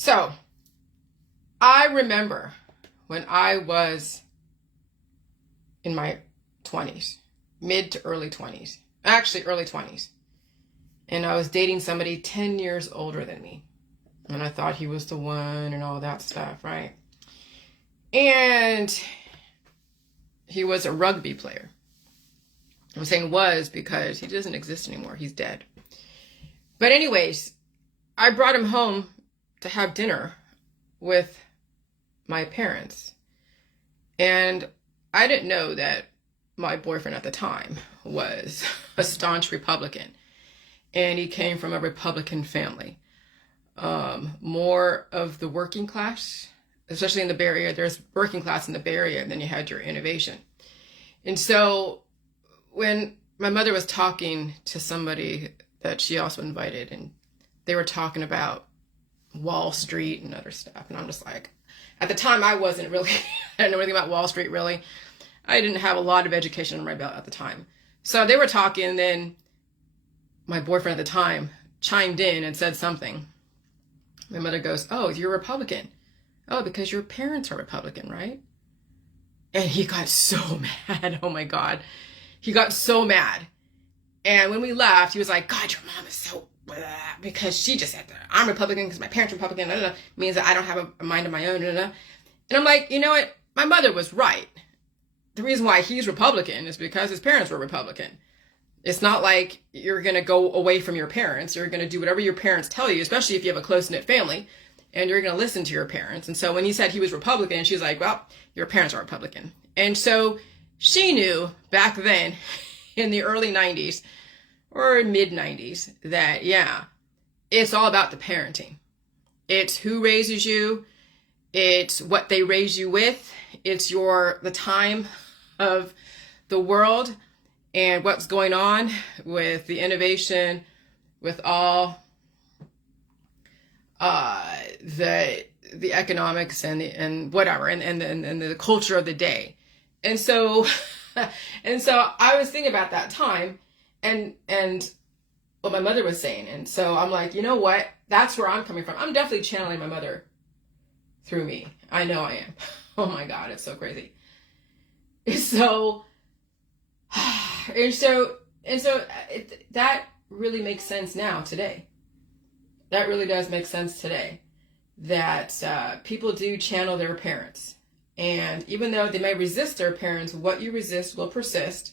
So I remember when I was in my 20s, mid to early 20s, actually early 20s, and I was dating somebody 10 years older than me. And I thought he was the one and all that stuff, right? And he was a rugby player. I'm saying was because he doesn't exist anymore. He's dead. But anyways, I brought him home to have dinner with my parents. And I didn't know that my boyfriend at the time was a staunch Republican. And he came from a Republican family. More of the working class, especially in the Bay Area. There's working class in the Bay Area, and then you had your innovation. And so when my mother was talking to somebody that she also invited, and they were talking about Wall Street and other stuff, and I'm just like, at the time I wasn't really, I didn't know anything about Wall Street really. I didn't have a lot of education on my belt at the time. So they were talking, and then my boyfriend at the time chimed in and said something. My mother goes, "Oh, you're a Republican. Oh, because your parents are Republican, right?" And he got so mad. Oh my God. He got so mad. And when we left, he was like, "God, your mom is so blah," because she just said that I'm Republican because my parents are Republican. Blah, blah, blah, means that I don't have a mind of my own. Blah, blah. And I'm like, you know what? My mother was right. The reason why he's Republican is because his parents were Republican. It's not like you're going to go away from your parents. You're going to do whatever your parents tell you, especially if you have a close-knit family, and you're going to listen to your parents. And so when he said he was Republican, she's like, well, your parents are Republican. And so she knew back then in the early 90s or mid 90s that, yeah, it's all about the parenting. It's who raises you. It's what they raise you with. It's the time of the world and what's going on with the innovation, with all the economics and whatever, and the culture of the day. And so I was thinking about that time and what my mother was saying. And so I'm like, you know what? That's where I'm coming from. I'm definitely channeling my mother through me. I know I am. Oh my God, it's so crazy. That really makes sense now today. That really does make sense today. That people do channel their parents. And even though they may resist their parents, what you resist will persist.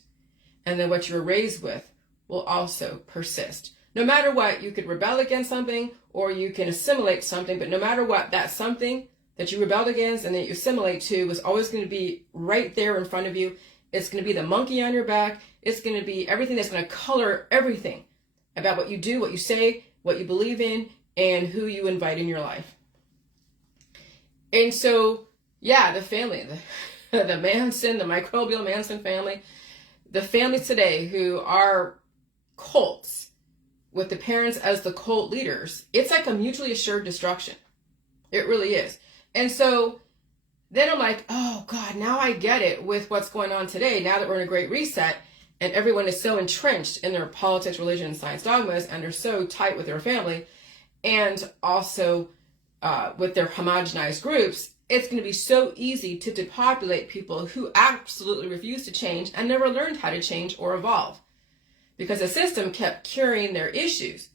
And then what you were raised with will also persist. No matter what, you could rebel against something or you can assimilate something. But no matter what, that something that you rebelled against and that you assimilate to was always going to be right there in front of you. It's going to be the monkey on your back. It's going to be everything that's going to color everything about what you do, what you say, what you believe in, and who you invite in your life. And so, yeah, the family, the Manson, the microbial Manson family, the families today who are cults with the parents as the cult leaders, it's like a mutually assured destruction. It really is. And so then I'm like, oh God, now I get it with what's going on today. Now that we're in a great reset and everyone is so entrenched in their politics, religion, and science dogmas, and they're so tight with their family and also with their homogenized groups, it's going to be so easy to depopulate people who absolutely refuse to change and never learned how to change or evolve. Because the system kept curing their issues,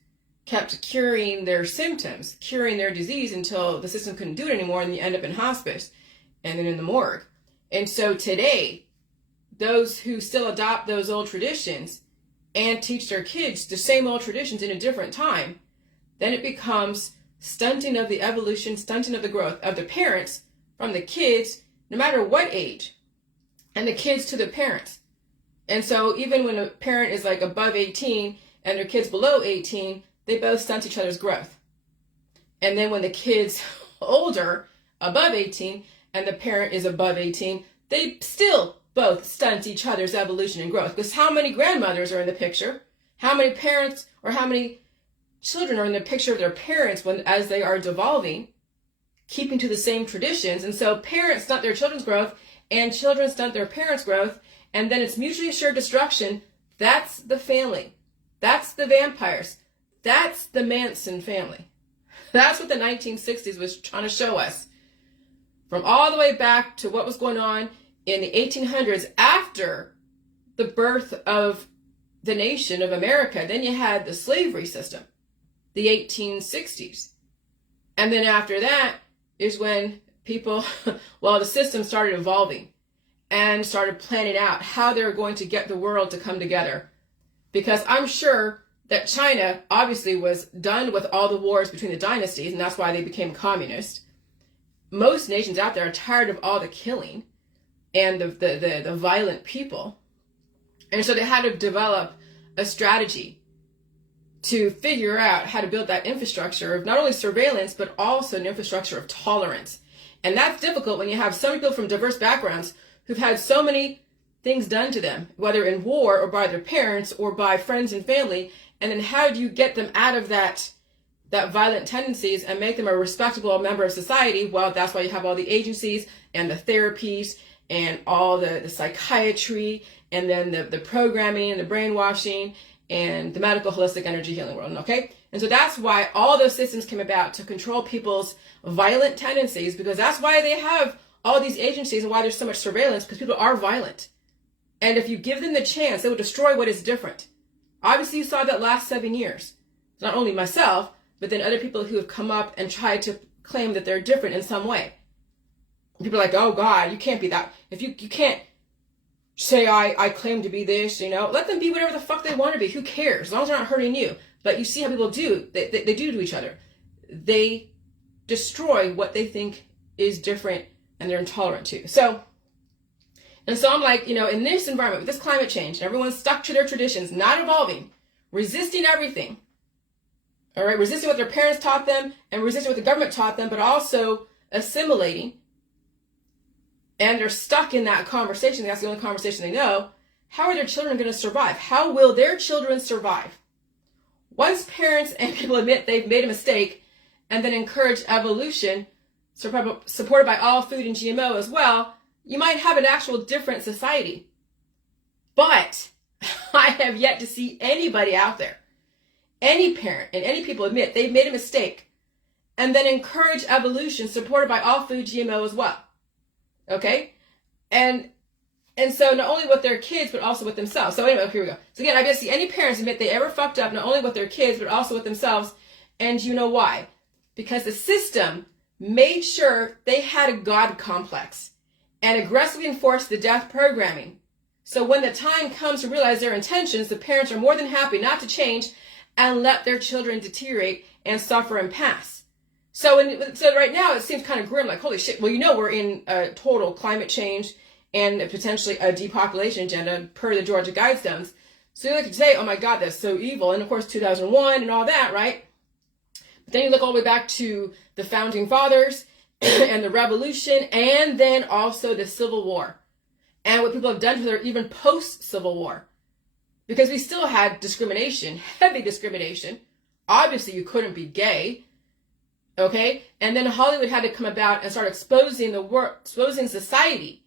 kept curing their symptoms, curing their disease until the system couldn't do it anymore and you end up in hospice and then in the morgue. And so today, those who still adopt those old traditions and teach their kids the same old traditions in a different time, then it becomes stunting of the evolution, stunting of the growth of the parents from the kids, no matter what age, and the kids to the parents. And so even when a parent is like above 18 and their kids below 18, they both stunt each other's growth. And then when the kid's older, above 18, and the parent is above 18, they still both stunt each other's evolution and growth. Because how many grandmothers are in the picture? How many parents or how many children are in the picture of their parents as they are devolving, keeping to the same traditions? And so parents stunt their children's growth and children stunt their parents' growth. And then it's mutually assured destruction. That's the family. That's the vampires. That's the Manson family. That's what the 1960s was trying to show us. From all the way back to what was going on in the 1800s after the birth of the nation of America. Then you had the slavery system, the 1860s. And then after that is when people, well, the system started evolving and started planning out how they were going to get the world to come together. Because I'm sure that China obviously was done with all the wars between the dynasties, and that's why they became communist. Most nations out there are tired of all the killing and the violent people. And so they had to develop a strategy to figure out how to build that infrastructure of not only surveillance, but also an infrastructure of tolerance. And that's difficult when you have so many people from diverse backgrounds who've had so many things done to them, whether in war or by their parents or by friends and family. And then how do you get them out of that violent tendencies and make them a respectable member of society? Well, that's why you have all the agencies and the therapies and all the psychiatry and then the programming and the brainwashing and the medical holistic energy healing world, okay? And so that's why all those systems came about, to control people's violent tendencies, because that's why they have all these agencies and why there's so much surveillance, because people are violent. And if you give them the chance, they will destroy what is different. Obviously, you saw that last 7 years. Not only myself, but then other people who have come up and tried to claim that they're different in some way. People are like, oh God, you can't be that. If you can't say I claim to be this, let them be whatever the fuck they want to be. Who cares? As long as they're not hurting you. But you see how people do. They do to each other. They destroy what they think is different and they're intolerant to. So I'm like, in this environment, with this climate change, and everyone's stuck to their traditions, not evolving, resisting everything. All right, resisting what their parents taught them and resisting what the government taught them, but also assimilating. And they're stuck in that conversation. That's the only conversation they know. How are their children going to survive? How will their children survive? Once parents and people admit they've made a mistake and then encourage evolution, supported by all food and GMO as well, you might have an actual different society. But I have yet to see anybody out there, any parent and any people admit they've made a mistake and then encourage evolution supported by all food GMO as well. Okay? And so not only with their kids, but also with themselves. So anyway, here we go. So again, I didn't see any parents admit they ever fucked up, not only with their kids, but also with themselves. And you know why? Because the system made sure they had a God complex and aggressively enforced the death programming. So when the time comes to realize their intentions, the parents are more than happy not to change and let their children deteriorate and suffer and pass. So right now it seems kind of grim, like, holy shit, well, we're in a total climate change and potentially a depopulation agenda per the Georgia Guidestones. So you like to say, oh my God, that's so evil. And of course, 2001 and all that, right? But then you look all the way back to the founding fathers and the revolution, and then also the Civil War. And what people have done to their even post-Civil War. Because we still had discrimination, heavy discrimination. Obviously, you couldn't be gay. Okay? And then Hollywood had to come about and start exposing exposing society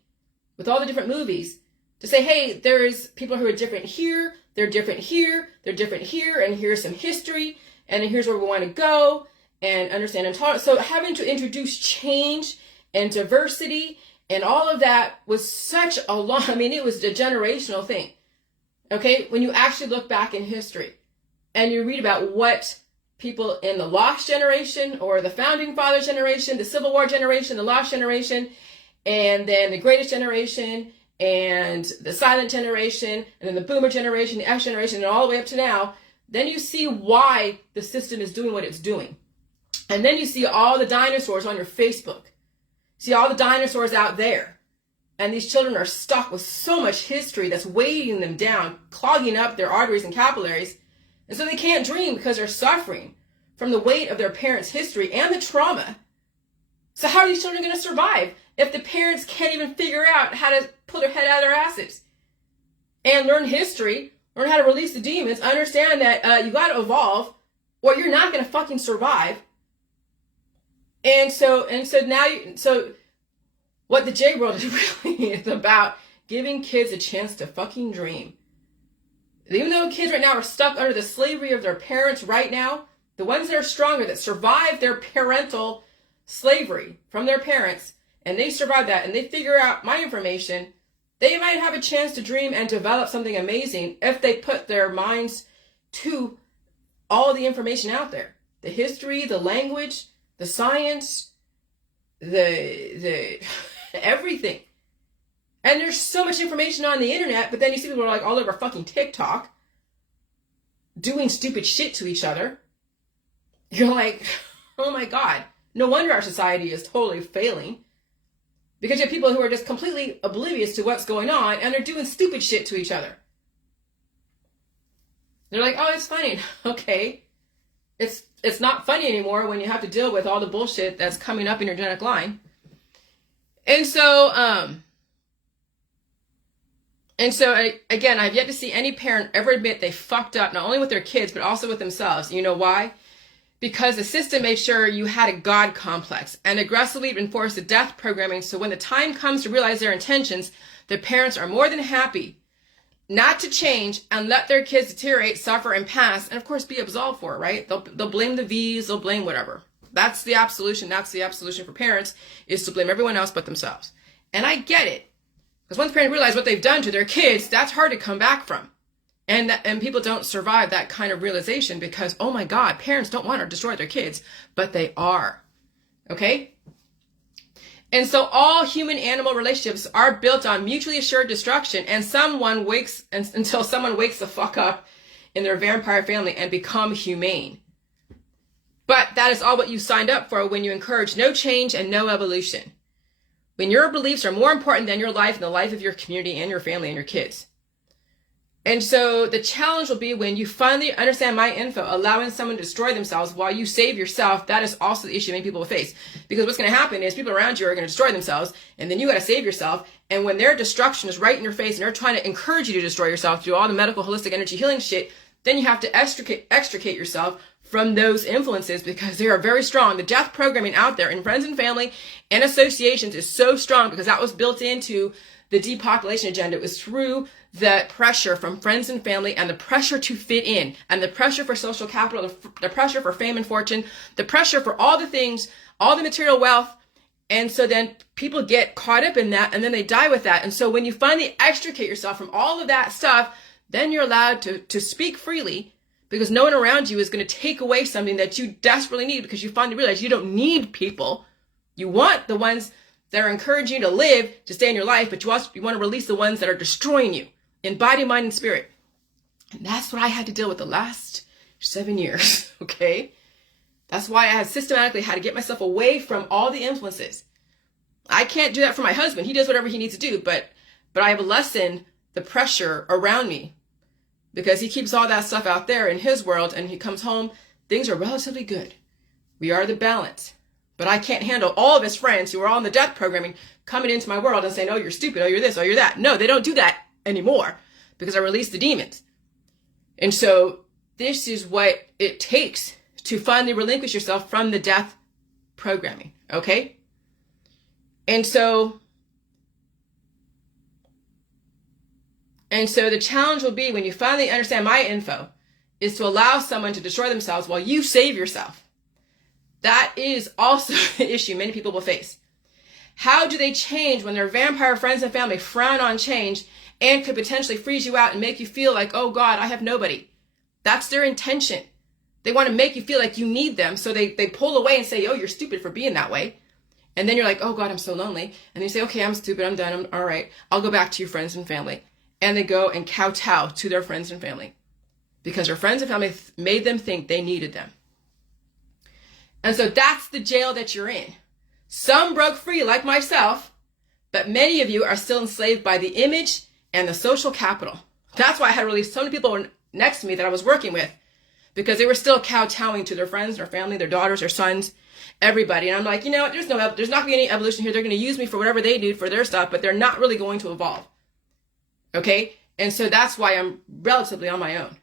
with all the different movies to say, hey, there's people who are different here, they're different here, they're different here, and here's some history, and here's where we want to go, and understand and tolerance. So having to introduce change and diversity and all of that was such a long, it was a generational thing. Okay? When you actually look back in history and you read about what people in the lost generation or the founding fathers generation, the Civil War generation, the lost generation, and then the greatest generation and the silent generation, and then the boomer generation, the X generation, and all the way up to now, then you see why the system is doing what it's doing. And then you see all the dinosaurs on your Facebook. See all the dinosaurs out there. And these children are stuck with so much history that's weighing them down, clogging up their arteries and capillaries. And so they can't dream because they're suffering from the weight of their parents' history and the trauma. So how are these children going to survive if the parents can't even figure out how to pull their head out of their asses and learn history, learn how to release the demons, understand that you got to evolve or you're not going to fucking survive. And so what the J world is really is about giving kids a chance to fucking dream. Even though kids right now are stuck under the slavery of their parents right now, the ones that are stronger, that survive their parental slavery from their parents, and they survive that, and they figure out my information, they might have a chance to dream and develop something amazing if they put their minds to all the information out there. The history, the language, the science, the everything. And there's so much information on the internet, but then you see people are like all over fucking TikTok doing stupid shit to each other. You're like, oh my God, no wonder our society is totally failing. Because you have people who are just completely oblivious to what's going on, and they're doing stupid shit to each other. They're like, oh, it's funny. Okay. It's not funny anymore when you have to deal with all the bullshit that's coming up in your genetic line. And so again, I've yet to see any parent ever admit they fucked up, not only with their kids, but also with themselves. You know why? Because the system made sure you had a God complex and aggressively enforced the death programming. So when the time comes to realize their intentions, the parents are more than happy not to change and let their kids deteriorate, suffer, and pass, and of course be absolved for it, right? They'll blame the V's, they'll blame whatever. That's the absolution. That's the absolution for parents, is to blame everyone else but themselves. And I get it. Because once parents realize what they've done to their kids, that's hard to come back from. And people don't survive that kind of realization because, oh my God, parents don't want to destroy their kids, but they are. Okay? And so all human-animal relationships are built on mutually assured destruction, and until someone wakes the fuck up in their vampire family and become humane. But that is all what you signed up for when you encourage no change and no evolution. When your beliefs are more important than your life and the life of your community and your family and your kids. And so the challenge will be when you finally understand my info, allowing someone to destroy themselves while you save yourself. That is also the issue many people will face. Because what's going to happen is people around you are going to destroy themselves, and then you got to save yourself. And when their destruction is right in your face and they're trying to encourage you to destroy yourself through all the medical, holistic, energy healing shit, then you have to extricate yourself from those influences because they are very strong. The death programming out there in friends and family and associations is so strong because that was built into the depopulation agenda. It was through the pressure from friends and family and the pressure to fit in and the pressure for social capital, the pressure for fame and fortune, the pressure for all the things, all the material wealth. And so then people get caught up in that and then they die with that. And so when you finally extricate yourself from all of that stuff, then you're allowed to speak freely because no one around you is going to take away something that you desperately need because you finally realize you don't need people. You want the ones that are encouraging you to live, to stay in your life, but you want to release the ones that are destroying you in body, mind, and spirit. And that's what I had to deal with the last 7 years, okay? That's why I have systematically had to get myself away from all the influences. I can't do that for my husband. He does whatever he needs to do, but I have lessened the pressure around me because he keeps all that stuff out there in his world and he comes home, things are relatively good. We are the balance. But I can't handle all of his friends who are all in the death programming coming into my world and saying, oh, you're stupid, oh, you're this, oh, you're that. No, they don't do that anymore because I released the demons. And so this is what it takes to finally relinquish yourself from the death programming, okay? And so the challenge will be when you finally understand my info is to allow someone to destroy themselves while you save yourself. That is also the issue many people will face. How do they change when their vampire friends and family frown on change and could potentially freeze you out and make you feel like, oh God, I have nobody? That's their intention. They want to make you feel like you need them. So they pull away and say, oh, you're stupid for being that way. And then you're like, oh God, I'm so lonely. And you say, okay, I'm stupid. I'm done. I'm all right. I'll go back to your friends and family. And they go and kowtow to their friends and family because their friends and family made them think they needed them. And so that's the jail that you're in. Some broke free like myself, but many of you are still enslaved by the image and the social capital. That's why I had to release so many people next to me that I was working with because they were still kowtowing to their friends, their family, their daughters, their sons, everybody. And I'm like, you know what? There's not going to be any evolution here. They're going to use me for whatever they need for their stuff, but they're not really going to evolve. Okay? And so that's why I'm relatively on my own.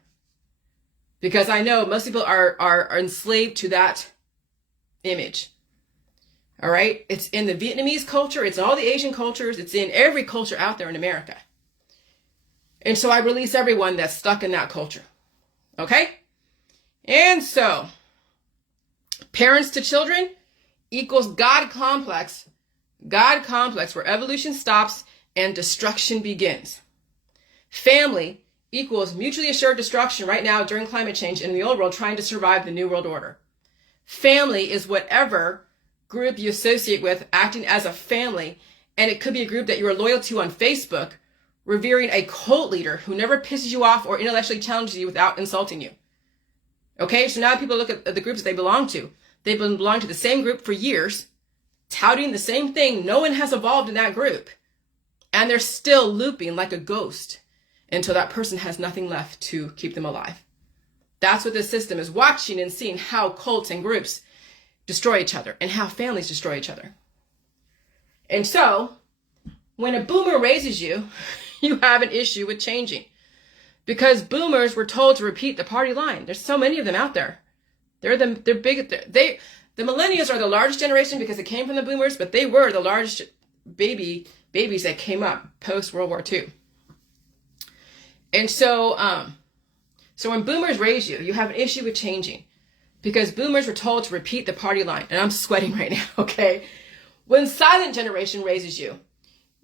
Because I know most people are enslaved to that image. All right? It's in the Vietnamese culture. It's in all the Asian cultures. It's in every culture out there in America. And so I release everyone that's stuck in that culture. Okay? And so Parents to children equals God complex, where evolution stops and destruction begins. Family equals mutually assured destruction right now during climate change in the old world trying to survive the new world order. Family is whatever group you associate with acting as a family, and it could be a group that you are loyal to on Facebook, revering a cult leader who never pisses you off or intellectually challenges you without insulting you. Okay, so now people look at the groups they belong to. They've been belonging to the same group for years, touting the same thing. No one has evolved in that group. And they're still looping like a ghost until that person has nothing left to keep them alive. That's what this system is watching and seeing, how cults and groups destroy each other and how families destroy each other. And so, when a boomer raises you, you have an issue with changing. Because boomers were told to repeat the party line. There's so many of them out there. The millennials are the largest generation because it came from the boomers, but they were the largest babies that came up post World War II. And so when boomers raise you, you have an issue with changing because boomers were told to repeat the party line. And I'm sweating right now, okay? When silent generation raises you,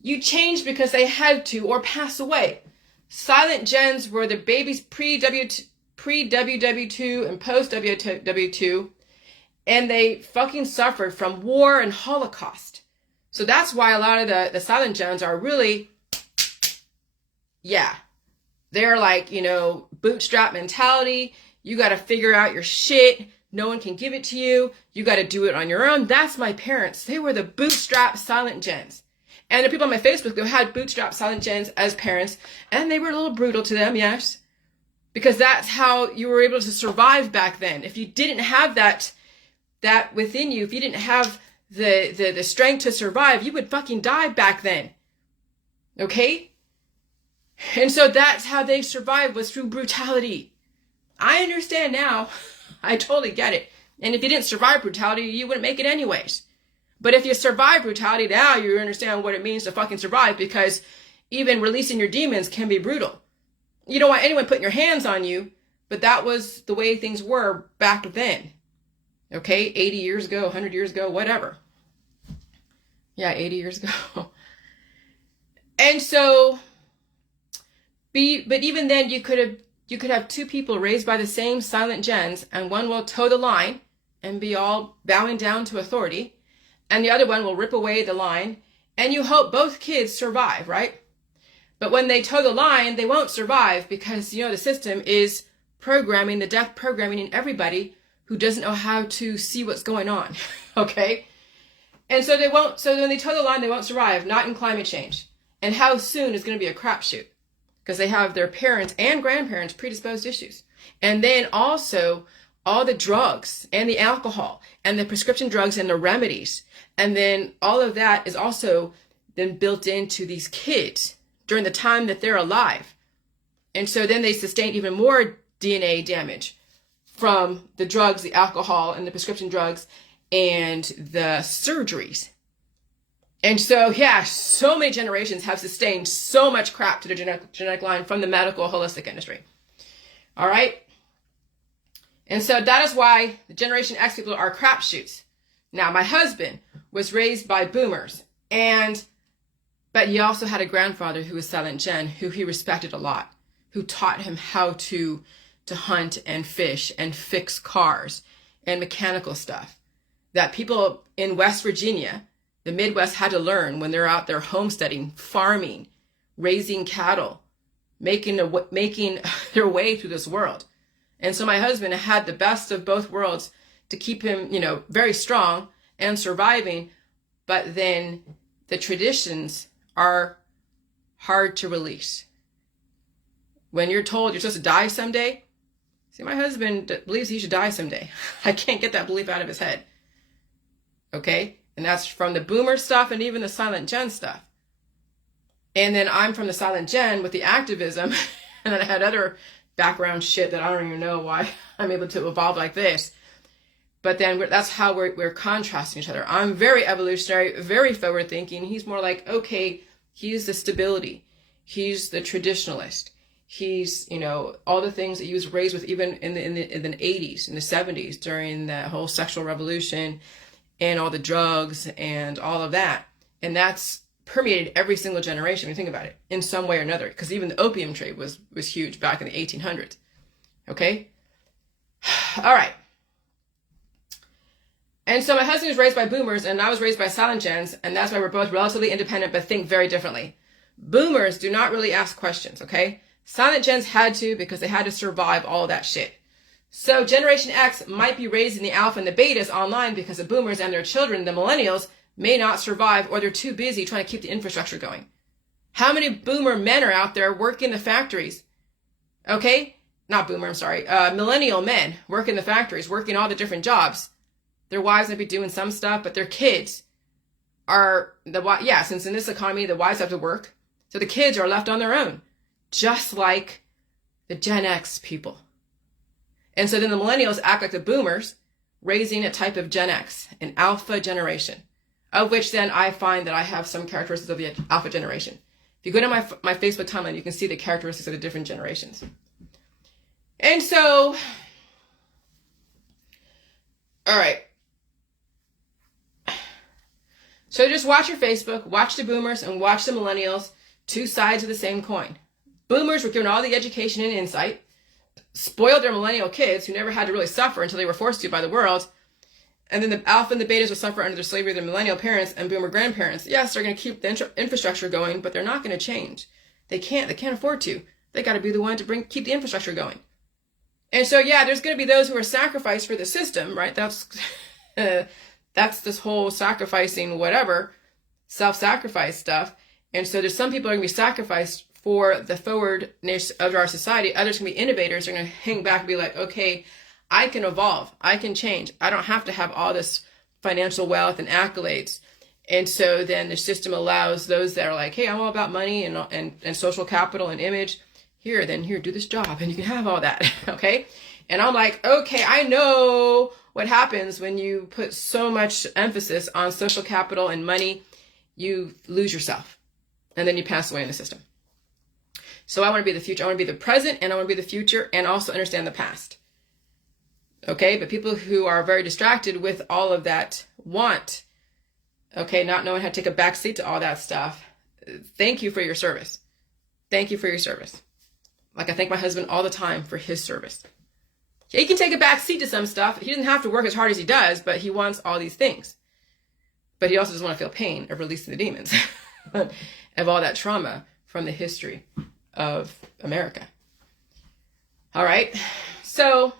you change because they had to or pass away. Silent gens were the babies pre-WW2 and post-WW2, and they fucking suffered from war and Holocaust. So that's why a lot of the silent gens are really, they're like, bootstrap mentality. You got to figure out your shit. No one can give it to you. You got to do it on your own. That's my parents. They were the bootstrap silent gens. And the people on my Facebook who had bootstrap silent gens as parents, and they were a little brutal to them, yes. Because that's how you were able to survive back then. If you didn't have that within you, if you didn't have the strength to survive, you would fucking die back then. Okay? And so that's how they survived, was through brutality. I understand now. I totally get it. And if you didn't survive brutality, you wouldn't make it anyways. But if you survive brutality, now you understand what it means to fucking survive, because even releasing your demons can be brutal. You don't want anyone putting your hands on you, but that was the way things were back then. Okay? 80 years ago, 100 years ago, whatever. Yeah, 80 years ago. And so, but even then you could have two people raised by the same silent gens, and one will toe the line and be all bowing down to authority, and the other one will rip away the line, and you hope both kids survive, right? But when they toe the line, they won't survive because, the system is programming, the death programming in everybody who doesn't know how to see what's going on, okay? And so when they toe the line, they won't survive, not in climate change. And how soon is going to be a crapshoot because they have their parents and grandparents predisposed issues. And then also all the drugs and the alcohol and the prescription drugs and the remedies. And then all of that is also then built into these kids during the time that they're alive. And so then they sustain even more DNA damage from the drugs, the alcohol, and the prescription drugs, and the surgeries. And so, so many generations have sustained so much crap to their genetic line from the medical holistic industry. All right? And so that is why the Generation X people are crapshoots. Now, my husband was raised by boomers, but he also had a grandfather who was silent gen, who he respected a lot, who taught him how to hunt and fish and fix cars and mechanical stuff that people in West Virginia, the Midwest, had to learn when they're out there homesteading, farming, raising cattle, making their way through this world. And so my husband had the best of both worlds to keep him, very strong and surviving. But then the traditions are hard to release. When you're told you're supposed to die someday, see, my husband believes he should die someday. I can't get that belief out of his head. Okay? And that's from the boomer stuff and even the silent gen stuff. And then I'm from the silent gen with the activism, and then I had other background shit that I don't even know why I'm able to evolve like this. But then that's how we're contrasting each other. I'm very evolutionary, very forward thinking. He's more like, okay, he's the stability. He's the traditionalist. He's, all the things that he was raised with, even in the 80s, in the 70s, during that whole sexual revolution and all the drugs and all of that. And that's permeated every single generation, when you think about it, in some way or another. Because even the opium trade was huge back in the 1800s. Okay? All right. And so my husband was raised by boomers, and I was raised by silent gens, and that's why we're both relatively independent, but think very differently. Boomers do not really ask questions, okay? Silent gens had to, because they had to survive all of that shit. So Generation X might be raising the alpha and the betas online because the boomers and their children, the millennials, may not survive, or they're too busy trying to keep the infrastructure going. How many boomer men are out there working the factories? Okay? Not boomer, I'm sorry. Millennial men working the factories, working all the different jobs. Their wives might be doing some stuff, but their kids are, since in this economy, the wives have to work. So the kids are left on their own, just like the Gen X people. And so then the millennials act like the boomers, raising a type of Gen X, an alpha generation, of which then I find that I have some characteristics of the alpha generation. If you go to my Facebook timeline, you can see the characteristics of the different generations. And so, all right. So just watch your Facebook, watch the boomers, and watch the millennials, two sides of the same coin. Boomers were given all the education and insight, spoiled their millennial kids who never had to really suffer until they were forced to by the world. And then the alpha and the betas will suffer under the slavery of their millennial parents and boomer grandparents. Yes, they're going to keep the infrastructure going, but they're not going to change. They can't afford to. They got to be the one to keep the infrastructure going. And so, there's going to be those who are sacrificed for the system, right? That's this whole sacrificing whatever, self-sacrifice stuff. And so there's some people are going to be sacrificed for the forwardness of our society. Others can be innovators. They're going to hang back and be like, okay, I can evolve. I can change. I don't have to have all this financial wealth and accolades. And so then the system allows those that are like, hey, I'm all about money and social capital and image. Here, do this job and you can have all that. Okay. And I'm like, okay, I know what happens when you put so much emphasis on social capital and money. You lose yourself and then you pass away in the system. So I want to be the future. I want to be the present and I want to be the future and also understand the past. Okay. But people who are very distracted with all of that want, okay, not knowing how to take a back seat to all that stuff. Thank you for your service. Thank you for your service. Like I thank my husband all the time for his service. He can take a back seat to some stuff. He doesn't have to work as hard as he does, but he wants all these things. But he also doesn't want to feel pain of releasing the demons of all that trauma from the history of America. All right. So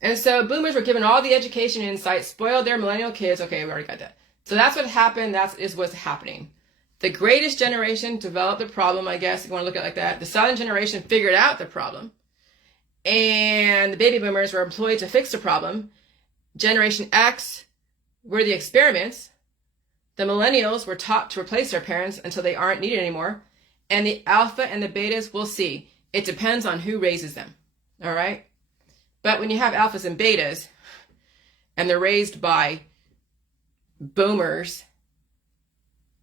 boomers were given all the education and insight, spoiled their millennial kids. Okay, we already got that. So that's what happened. That is what's happening. The greatest generation developed the problem, I guess, if you want to look at it like that. The silent generation figured out the problem. And the baby boomers were employed to fix the problem. Generation X were the experiments. The millennials were taught to replace their parents until they aren't needed anymore. And the alpha and the betas, we'll see. It depends on who raises them. All right? But when you have alphas and betas, and they're raised by boomers,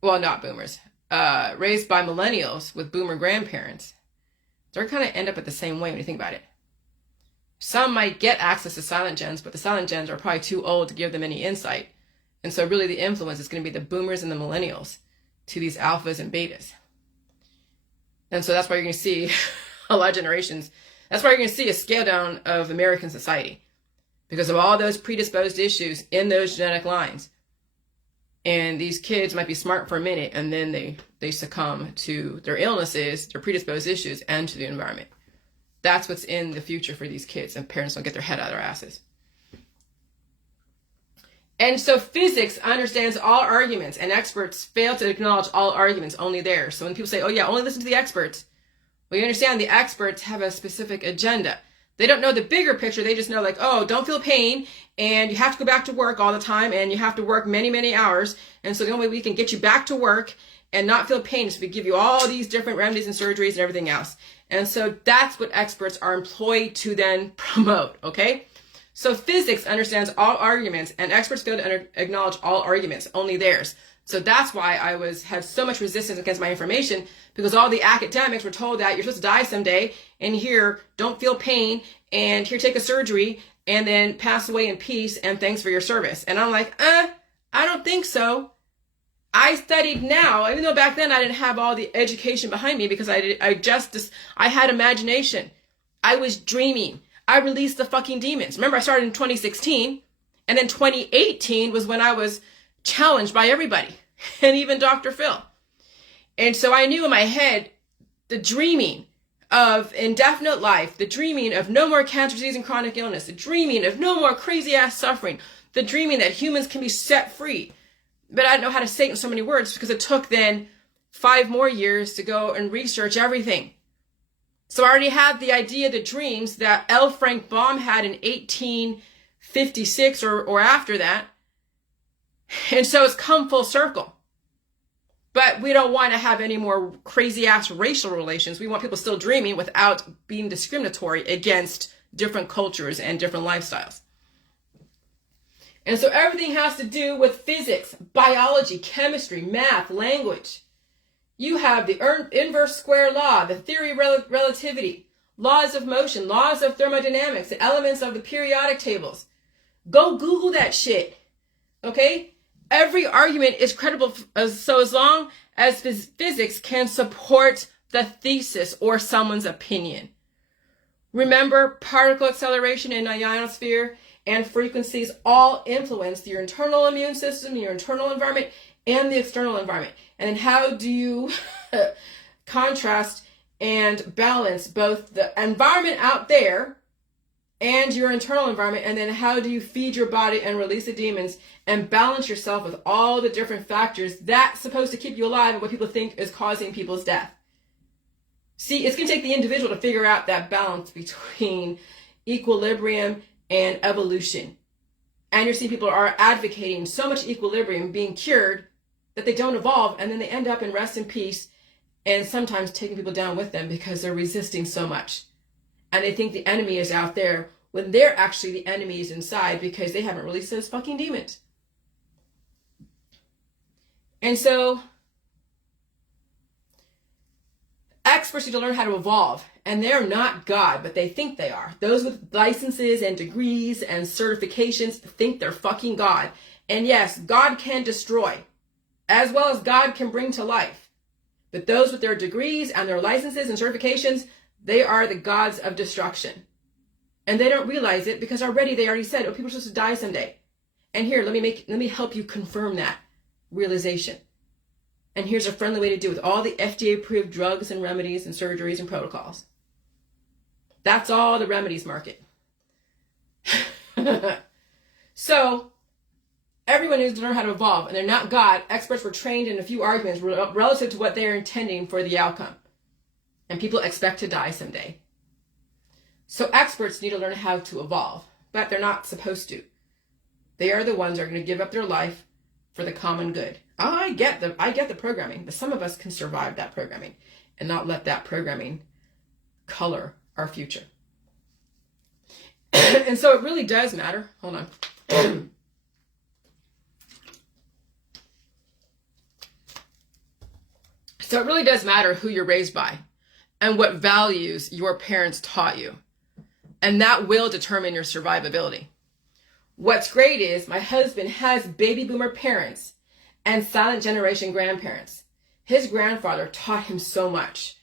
well, not boomers, raised by millennials with boomer grandparents, they're kind of end up at the same way when you think about it. Some might get access to silent gens, but the silent gens are probably too old to give them any insight. And so really the influence is going to be the boomers and the millennials to these alphas and betas. And so that's why you're going to see a lot of generations. That's why you're going to see a scale down of American society because of all those predisposed issues in those genetic lines. And these kids might be smart for a minute and then they succumb to their illnesses, their predisposed issues, and to the environment. That's what's in the future for these kids, and parents don't get their head out of their asses. And so physics understands all arguments, and experts fail to acknowledge all arguments, only theirs. So when people say, oh yeah, only listen to the experts, well, you understand the experts have a specific agenda. They don't know the bigger picture. They just know like, oh, don't feel pain, and you have to go back to work all the time, and you have to work many, many hours. And so the only way we can get you back to work and not feel pain is if we give you all these different remedies and surgeries and everything else. And so that's what experts are employed to then promote, okay? So physics understands all arguments, and experts fail to acknowledge all arguments, only theirs. So that's why I had so much resistance against my information, because all the academics were told that you're supposed to die someday, and here, don't feel pain, and here, take a surgery, and then pass away in peace, and thanks for your service. And I'm like, I don't think so. I studied now, even though back then I didn't have all the education behind me, because I had imagination. I was dreaming. I released the fucking demons. Remember, I started in 2016, and then 2018 was when I was challenged by everybody, and even Dr. Phil. And so I knew in my head the dreaming of indefinite life, the dreaming of no more cancer, disease, and chronic illness, the dreaming of no more crazy ass suffering, the dreaming that humans can be set free. But I didn't know how to say it in so many words, because it took then 5 more years to go and research everything. So I already had the idea, the dreams that L. Frank Baum had in 1856 or after that. And so it's come full circle. But we don't want to have any more crazy ass racial relations. We want people still dreaming without being discriminatory against different cultures and different lifestyles. And so everything has to do with physics, biology, chemistry, math, language. You have the inverse square law, the theory of relativity, laws of motion, laws of thermodynamics, the elements of the periodic tables. Go Google that shit, okay? Every argument is credible, so as long as physics can support the thesis or someone's opinion. Remember, particle acceleration in the ionosphere and frequencies all influence your internal immune system, your internal environment, and the external environment. And then how do you contrast and balance both the environment out there and your internal environment? And then how do you feed your body and release the demons and balance yourself with all the different factors that's supposed to keep you alive and what people think is causing people's death? See, it's going to take the individual to figure out that balance between equilibrium and evolution. And you're seeing people are advocating so much equilibrium being cured that they don't evolve, and then they end up in rest and peace, and sometimes taking people down with them because they're resisting so much. And they think the enemy is out there when they're actually the enemy is inside, because they haven't released those fucking demons. And so experts need to learn how to evolve, and they're not God, but they think they are. Those with licenses and degrees and certifications think they're fucking God. And yes, God can destroy, as well as God can bring to life. But those with their degrees and their licenses and certifications, they are the gods of destruction. And they don't realize it, because they already said, oh, people are supposed to die someday. And here, let me help you confirm that realization. And here's a friendly way to do it with all the FDA-approved drugs and remedies and surgeries and protocols. That's all the remedies market. So everyone needs to learn how to evolve, and they're not God. Experts were trained in a few arguments relative to what they're intending for the outcome. And people expect to die someday. So experts need to learn how to evolve, but they're not supposed to. They are the ones that are going to give up their life for the common good. I get the programming, but some of us can survive that programming and not let that programming color our future. And so it really does matter. Hold on. So it really does matter who you're raised by and what values your parents taught you. And that will determine your survivability. What's great is my husband has baby boomer parents and silent generation grandparents. His grandfather taught him so much.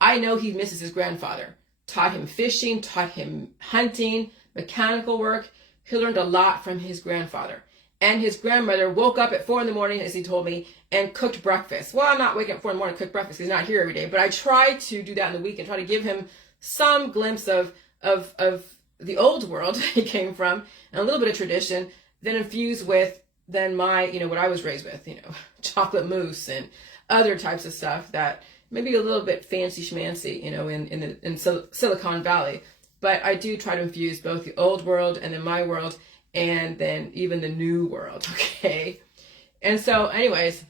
I know he misses his grandfather. Taught him fishing, taught him hunting, mechanical work. He learned a lot from his grandfather. And his grandmother woke up at 4 a.m, as he told me, and cooked breakfast. Well, I'm not waking up at 4 a.m. to cook breakfast. He's not here every day. But I try to do that in the week and try to give him some glimpse of the old world he came from, and a little bit of tradition, then infused with then my, what I was raised with, chocolate mousse and other types of stuff that maybe a little bit fancy schmancy, in Silicon Valley. But I do try to infuse both the old world and then my world, and then even the new world, okay? And so anyways,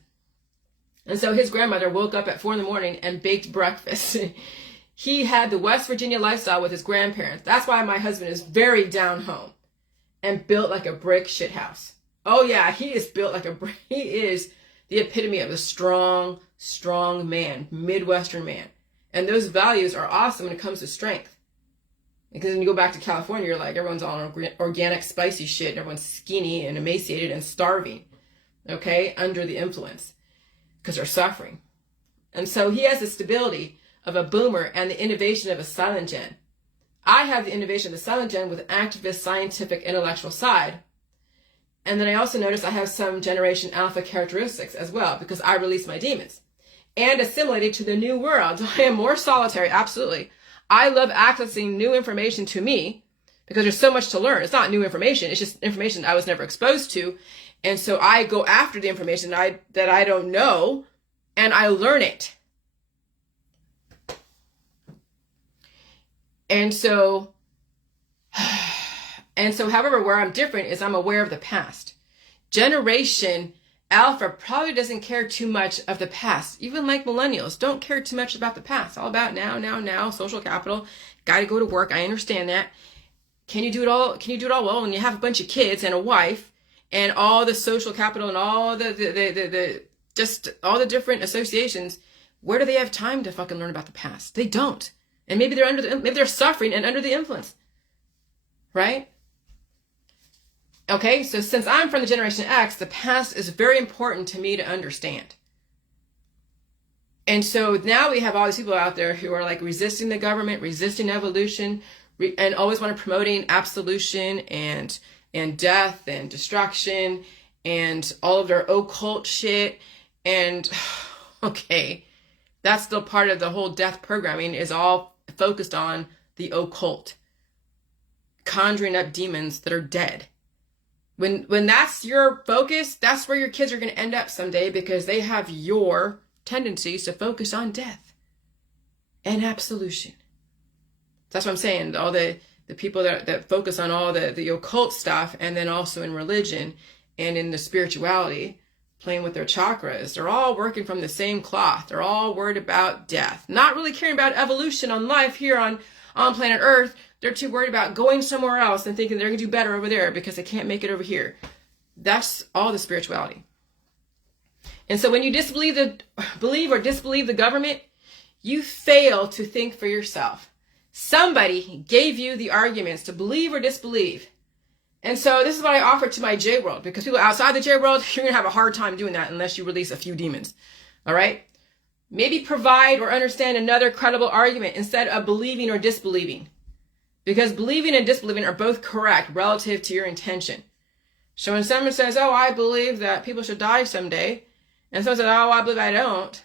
his grandmother woke up at 4 a.m. and baked breakfast. He had the West Virginia lifestyle with his grandparents. That's why my husband is very down home and built like a brick shit house. Oh yeah, he is built like a brick. He is the epitome of a strong, strong man, Midwestern man. And those values are awesome when it comes to strength. Because when you go back to California, you're like, everyone's on organic, spicy shit, and everyone's skinny and emaciated and starving, okay, under the influence, because they're suffering. And so he has the stability of a boomer and the innovation of a silent gen. I have the innovation of the silent gen with activist, scientific, intellectual side. And then I also notice I have some Generation Alpha characteristics as well, because I release my demons and assimilated to the new world. I am more solitary, absolutely. I love accessing new information to me because there's so much to learn. It's not new information. It's just information I was never exposed to. And so I go after the information that I don't know, and I learn it. And so, however, where I'm different is I'm aware of the past. Generation Alpha probably doesn't care too much of the past. Even like millennials don't care too much about the past. All about now, social capital. Got to go to work. I understand that. Can you do it all? Can you do it all well when you have a bunch of kids and a wife and all the social capital and all the just all the different associations? Where do they have time to fucking learn about the past? They don't. And maybe they're suffering and under the influence, right? Okay, so since I'm from the Generation X, the past is very important to me to understand. And so now we have all these people out there who are like resisting the government, resisting evolution, and always want to promoting absolution and death and destruction and all of their occult shit. And okay, that's still part of the whole death programming, is all focused on the occult, conjuring up demons that are dead. When that's your focus, that's where your kids are going to end up someday, because they have your tendencies to focus on death and absolution. That's what I'm saying. All the people that focus on all the occult stuff, and then also in religion and in the spirituality, playing with their chakras, they're all working from the same cloth. They're all worried about death, not really caring about evolution on life here on planet Earth. They're too worried about going somewhere else and thinking they're going to do better over there because they can't make it over here. That's all the spirituality. And so when you believe or disbelieve the government, you fail to think for yourself. Somebody gave you the arguments to believe or disbelieve. And so this is what I offer to my J world, because people outside the J world, you're going to have a hard time doing that unless you release a few demons. All right? Maybe provide or understand another credible argument instead of believing or disbelieving. Because believing and disbelieving are both correct relative to your intention. So when someone says, oh, I believe that people should die someday, and someone says, oh, I believe I don't,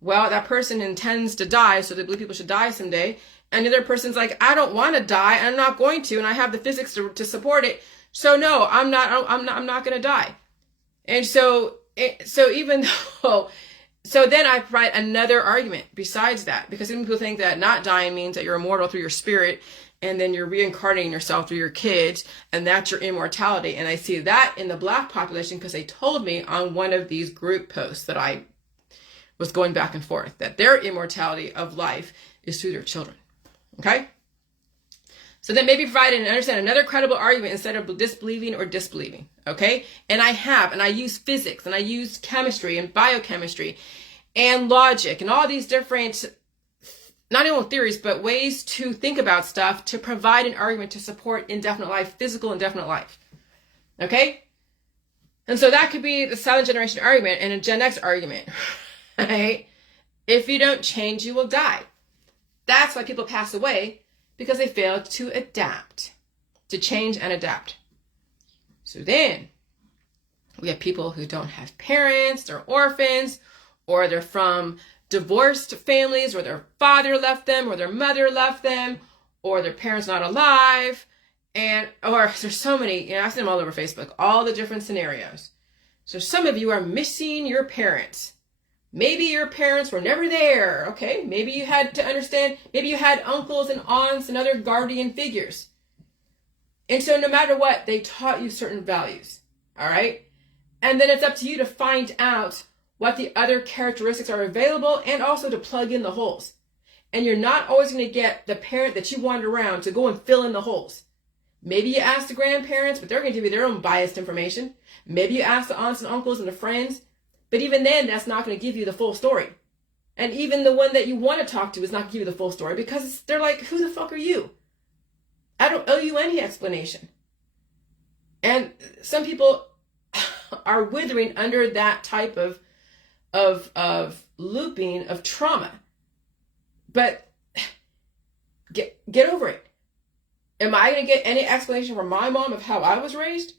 well, that person intends to die, so they believe people should die someday. And the other person's like, I don't want to die, and I'm not going to, and I have the physics to support it. So no, I'm not going to die. And so even though, so then I provide another argument besides that, because some people think that not dying means that you're immortal through your spirit, and then you're reincarnating yourself through your kids, and that's your immortality. And I see that in the Black population because they told me on one of these group posts that I was going back and forth, that their immortality of life is through their children. Okay? So then maybe provide and understand another credible argument instead of disbelieving or disbelieving. Okay? And I use physics, and I use chemistry and biochemistry and logic and all these different, not only theories, but ways to think about stuff to provide an argument to support indefinite life, physical indefinite life. Okay? And so that could be the silent generation argument and a Gen X argument. Right? If you don't change, you will die. That's why people pass away, because they failed to adapt, to change and adapt. So then we have people who don't have parents, they're orphans, or they're from divorced families, or their father left them, or their mother left them, or their parents not alive, or there's so many, I see them all over Facebook, all the different scenarios. So some of you are missing your parents. Maybe your parents were never there, okay? Maybe you had to understand, maybe you had uncles and aunts and other guardian figures. And so no matter what, they taught you certain values, all right? And then it's up to you to find out what the other characteristics are available, and also to plug in the holes. And you're not always going to get the parent that you wanted around to go and fill in the holes. Maybe you ask the grandparents, but they're going to give you their own biased information. Maybe you ask the aunts and uncles and the friends, But even then, that's not going to give you the full story. And even the one that you want to talk to is not going to give you the full story because they're like, who the fuck are you? I don't owe you any explanation. And some people are withering under that type of looping of trauma. But get over it. Am I going to get any explanation from my mom of how I was raised?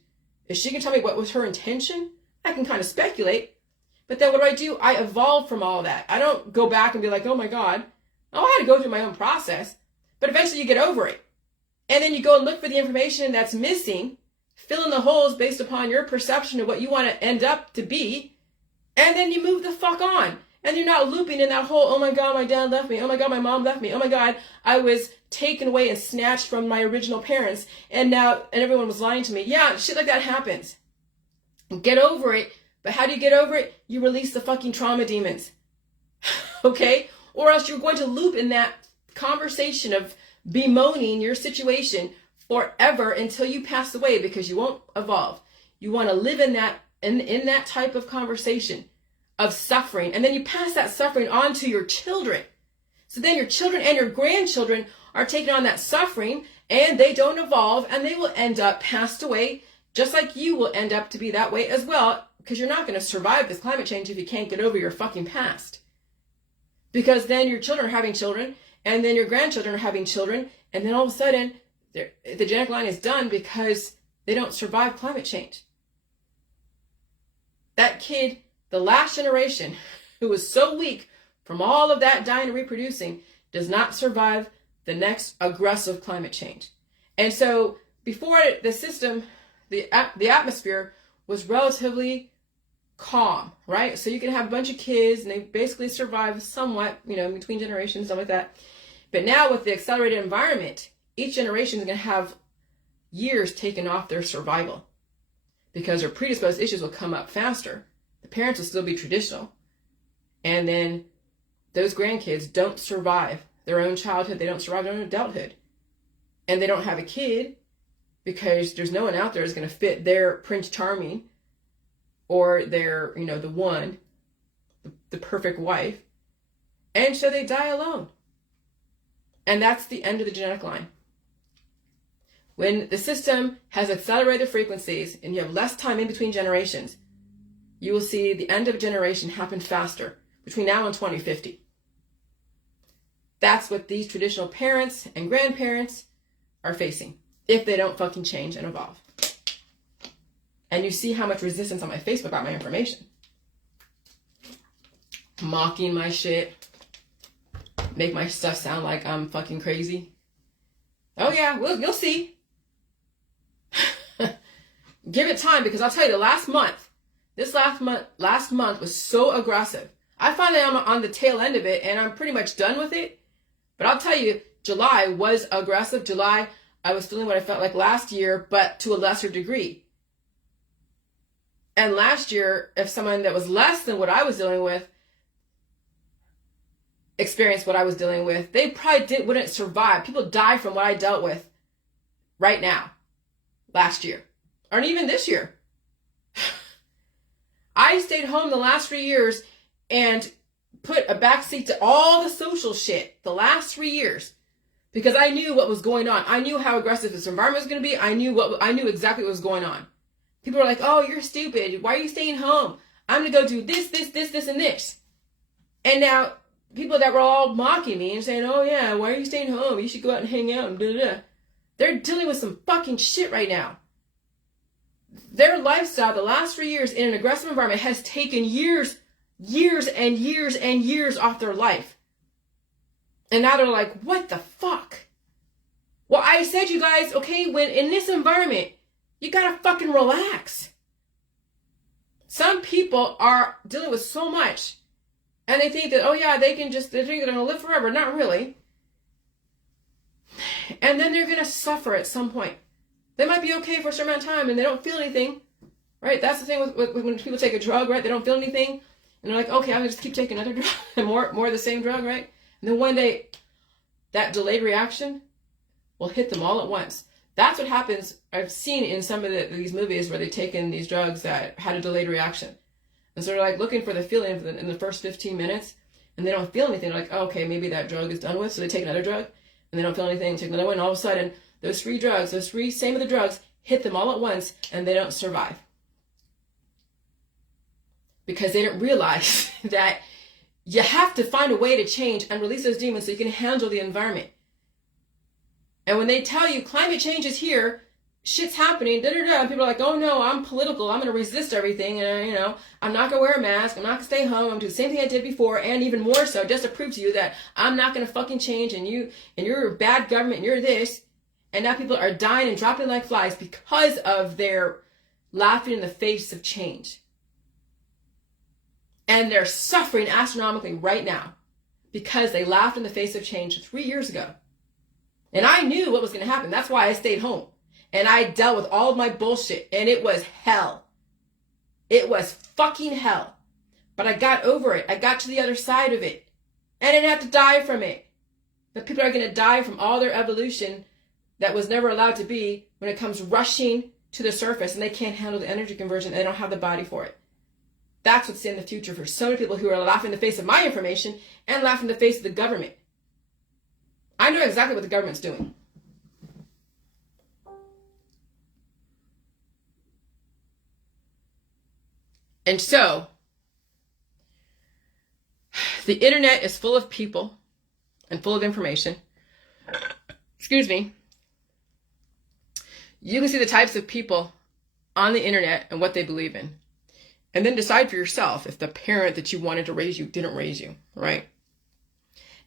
If she can tell me what was her intention, I can kind of speculate. But then what do? I evolve from all that. I don't go back and be like, oh my God. Oh, I had to go through my own process. But eventually you get over it. And then you go and look for the information that's missing, fill in the holes based upon your perception of what you want to end up to be. And then you move the fuck on. And you're not looping in that whole, oh my God, my dad left me. Oh my God, my mom left me. Oh my God, I was taken away and snatched from my original parents. And everyone was lying to me. Yeah, shit like that happens. Get over it. But how do you get over it? You release the fucking trauma demons. Okay? Or else you're going to loop in that conversation of bemoaning your situation forever until you pass away because you won't evolve. You want to live in that type of conversation of suffering, and then you pass that suffering on to your children. So then your children and your grandchildren are taking on that suffering, and they don't evolve, and they will end up passed away, just like you will end up to be that way as well, because you're not going to survive this climate change if you can't get over your fucking past. Because then your children are having children, and then your grandchildren are having children, and then all of a sudden, the genetic line is done because they don't survive climate change. That kid, the last generation, who was so weak from all of that dying and reproducing, does not survive the next aggressive climate change. And so before the system, the atmosphere was relatively calm, right? So you can have a bunch of kids and they basically survive somewhat, between generations, stuff like that. But now with the accelerated environment, each generation is going to have years taken off their survival because their predisposed issues will come up faster. The parents will still be traditional. And then those grandkids don't survive their own childhood. They don't survive their own adulthood. And they don't have a kid because there's no one out there who's going to fit their Prince Charming or their, the perfect wife. And so they die alone. And that's the end of the genetic line. When the system has accelerated frequencies and you have less time in between generations, you will see the end of a generation happen faster between now and 2050. That's what these traditional parents and grandparents are facing if they don't fucking change and evolve. And you see how much resistance on my Facebook about my information. Mocking my shit. Make my stuff sound like I'm fucking crazy. Oh yeah, you'll see. Give it time, because I'll tell you, last month was so aggressive. I find that I'm on the tail end of it and I'm pretty much done with it. But I'll tell you, July was aggressive. July, I was feeling what I felt like last year, but to a lesser degree. And last year, if someone that was less than what I was dealing with experienced what I was dealing with, they probably wouldn't survive. People die from what I dealt with right now, last year, or even this year. I stayed home the last 3 years and put a backseat to all the social shit the last 3 years because I knew what was going on. I knew how aggressive this environment was going to be. I knew exactly what was going on. People were like, "Oh, you're stupid. Why are you staying home? I'm going to go do this, and this." And now people that were all mocking me and saying, "Oh yeah, why are you staying home? You should go out and hang out and da da da." They're dealing with some fucking shit right now. Their lifestyle the last 3 years in an aggressive environment has taken years and years off their life. And now they're like, what the fuck? Well, I said, you guys, okay, when in this environment, you gotta fucking relax. Some people are dealing with so much and they think that, oh yeah, they think they're gonna live forever. Not really. And then they're gonna suffer at some point. They might be okay for a certain amount of time and they don't feel anything, right? That's the thing with when people take a drug, right? They don't feel anything. And they're like, okay, I'm gonna just keep taking another drug and more of the same drug, right? And then one day, that delayed reaction will hit them all at once. That's what happens. I've seen in some of these movies where they've taken these drugs that had a delayed reaction. And so they're like looking for the feeling in the first 15 minutes, and they don't feel anything. They're like, oh, okay, maybe that drug is done with. So they take another drug, and they don't feel anything, take another one, and all of a sudden, those three same of the drugs, hit them all at once, and they don't survive. Because they didn't realize that you have to find a way to change and release those demons so you can handle the environment. And when they tell you climate change is here, shit's happening, and people are like, oh no, I'm political, I'm going to resist everything, and I'm not going to wear a mask, I'm not going to stay home, I'm going to do the same thing I did before, and even more so, just to prove to you that I'm not going to fucking change, and you're a bad government, and you're this. And now people are dying and dropping like flies because of their laughing in the face of change. And they're suffering astronomically right now because they laughed in the face of change 3 years ago. And I knew what was going to happen. That's why I stayed home. And I dealt with all of my bullshit. And it was hell. It was fucking hell. But I got over it. I got to the other side of it. And I didn't have to die from it. But people are going to die from all their evolution that was never allowed to be when it comes rushing to the surface, and they can't handle the energy conversion. They don't have the body for it. That's what's in the future for so many people who are laughing in the face of my information and laughing in the face of the government. I know exactly what the government's doing. And so, the internet is full of people and full of information. Excuse me. You can see the types of people on the internet and what they believe in. And then decide for yourself if the parent that you wanted to raise you didn't raise you, right?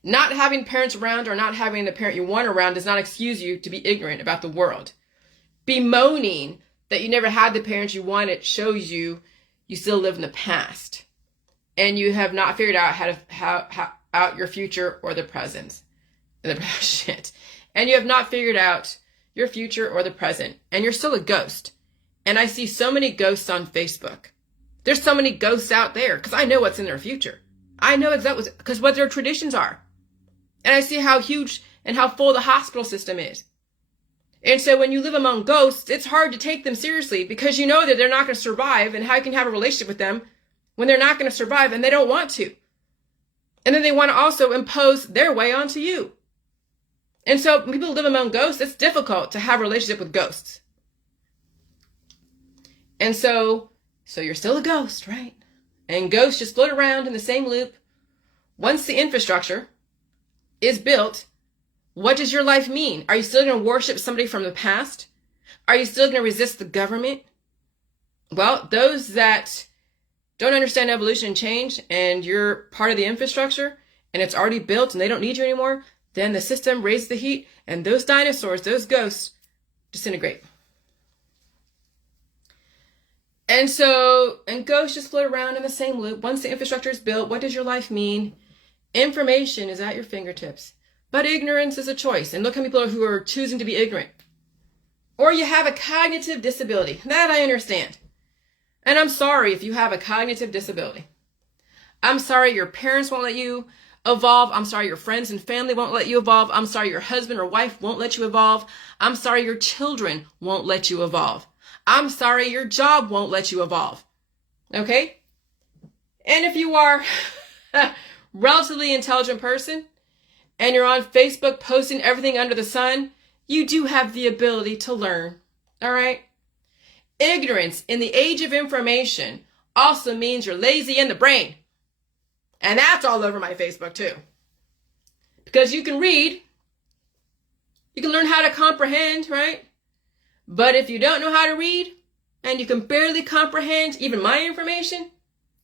Not having parents around or not having the parent you want around does not excuse you to be ignorant about the world. Bemoaning that you never had the parents you wanted shows you still live in the past. And you have not figured out how out your future or the present. Shit. And you have not figured out your future or the present. And you're still a ghost. And I see so many ghosts on Facebook. There's so many ghosts out there because I know what's in their future. I know exactly because what their traditions are. And I see how huge and how full the hospital system is. And so when you live among ghosts, it's hard to take them seriously because you know that they're not going to survive, and how you can have a relationship with them when they're not going to survive and they don't want to. And then they want to also impose their way onto you. And so when people live among ghosts, it's difficult to have a relationship with ghosts. And so you're still a ghost, right? And ghosts just float around in the same loop. Once the infrastructure is built, what does your life mean? Are you still going to worship somebody from the past? Are you still going to resist the government? Well, those that don't understand evolution and change, and you're part of the infrastructure, and it's already built and they don't need you anymore, then the system raises the heat, and those dinosaurs, those ghosts, disintegrate. And ghosts just float around in the same loop. Once the infrastructure is built, what does your life mean? Information is at your fingertips. But ignorance is a choice. And look how many people who are choosing to be ignorant. Or you have a cognitive disability. That I understand. And I'm sorry if you have a cognitive disability. I'm sorry your parents won't let you evolve. I'm sorry your friends and family won't let you evolve. I'm sorry your husband or wife won't let you evolve. I'm sorry your children won't let you evolve. I'm sorry your job won't let you evolve. Okay? And if you are a relatively intelligent person and you're on Facebook posting everything under the sun, you do have the ability to learn. All right? Ignorance in the age of information also means you're lazy in the brain. And that's all over my Facebook too. Because you can read, you can learn how to comprehend, right? But if you don't know how to read and you can barely comprehend even my information,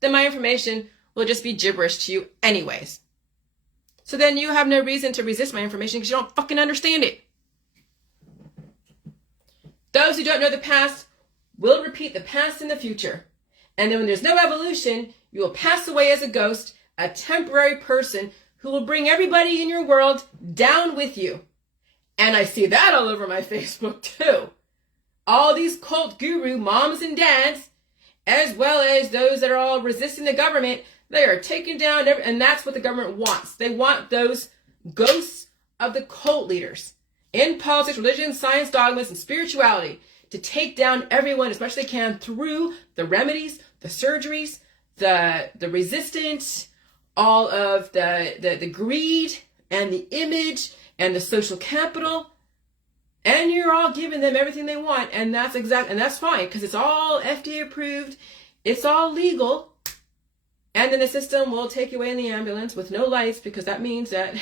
then my information will just be gibberish to you anyways. So then you have no reason to resist my information because you don't fucking understand it. Those who don't know the past will repeat the past in the future. And then when there's no evolution, you will pass away as a ghost, a temporary person who will bring everybody in your world down with you. And I see that all over my Facebook too. All these cult guru moms and dads, as well as those that are all resisting the government, they are taking down, and that's what the government wants. They want those ghosts of the cult leaders in politics, religion, science, dogmas, and spirituality to take down everyone as much as they can through the remedies, the surgeries, the resistance, all of the greed and the image and the social capital, and you're all giving them everything they want, and that's fine because it's all FDA approved, it's all legal, and then the system will take you away in the ambulance with no lights because that means that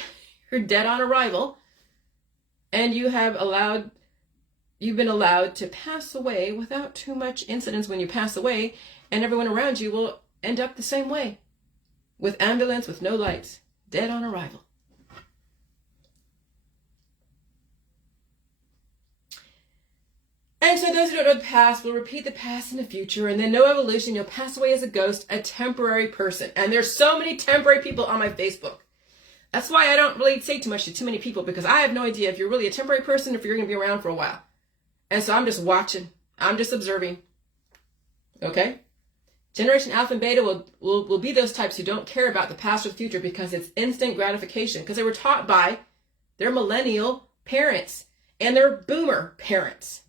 you're dead on arrival, and you've been allowed to pass away without too much incidents when you pass away, and everyone around you will end up the same way, with ambulance with no lights, dead on arrival. And so those who don't know the past will repeat the past in the future, and then no evolution, you'll pass away as a ghost, a temporary person. And there's so many temporary people on my Facebook. That's why I don't really say too much to too many people, because I have no idea if you're really a temporary person or if you're going to be around for a while. And so I'm just watching. I'm just observing. Okay? Generation Alpha and Beta will be those types who don't care about the past or the future because it's instant gratification, because they were taught by their millennial parents and their boomer parents.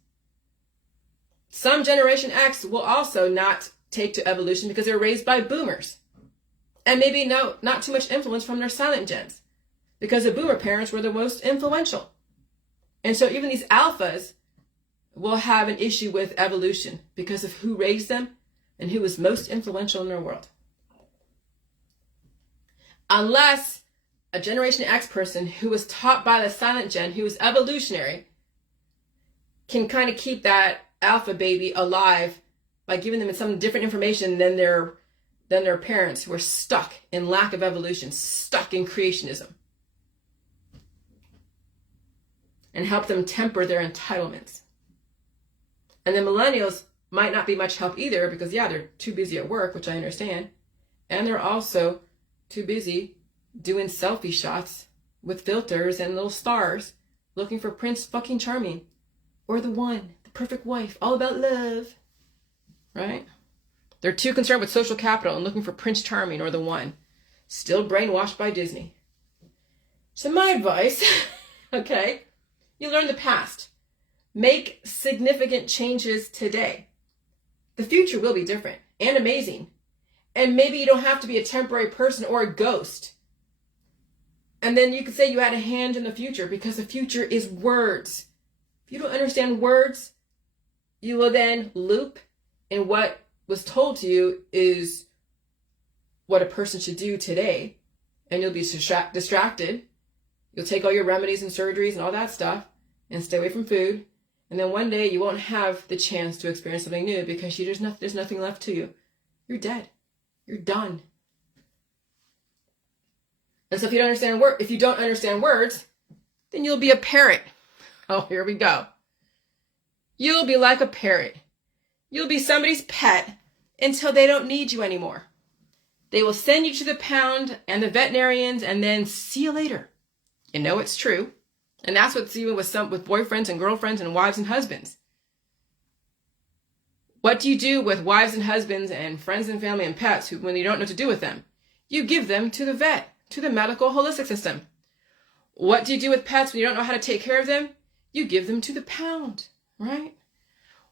Some Generation X will also not take to evolution because they're raised by boomers. And maybe not too much influence from their silent gens, because the boomer parents were the most influential. And so even these alphas will have an issue with evolution because of who raised them and who was most influential in their world. Unless a Generation X person who was taught by the silent gen, who was evolutionary, can kind of keep that alpha baby alive by giving them some different information than their parents who were stuck in lack of evolution, stuck in creationism, and help them temper their entitlements. And the millennials might not be much help either because, yeah, they're too busy at work, which I understand. And they're also too busy doing selfie shots with filters and little stars looking for Prince fucking Charming or the one, the perfect wife, all about love, right? They're too concerned with social capital and looking for Prince Charming or the one. Still brainwashed by Disney. So my advice, okay, you learn the past. Make significant changes today. The future will be different and amazing. And maybe you don't have to be a temporary person or a ghost. And then you could say you had a hand in the future because the future is words. If you don't understand words, you will then loop in what was told to you is what a person should do today. And you'll be distracted. You'll take all your remedies and surgeries and all that stuff and stay away from food. And then one day you won't have the chance to experience something new because there's nothing left to you. You're dead. You're done. And so if you don't understand words, then you'll be a parrot. Oh, here we go. You'll be like a parrot. You'll be somebody's pet until they don't need you anymore. They will send you to the pound and the veterinarians and then see you later. You know it's true. And that's what's even with boyfriends and girlfriends and wives and husbands. What do you do with wives and husbands and friends and family and pets when you don't know what to do with them? You give them to the vet, to the medical holistic system. What do you do with pets when you don't know how to take care of them? You give them to the pound, right?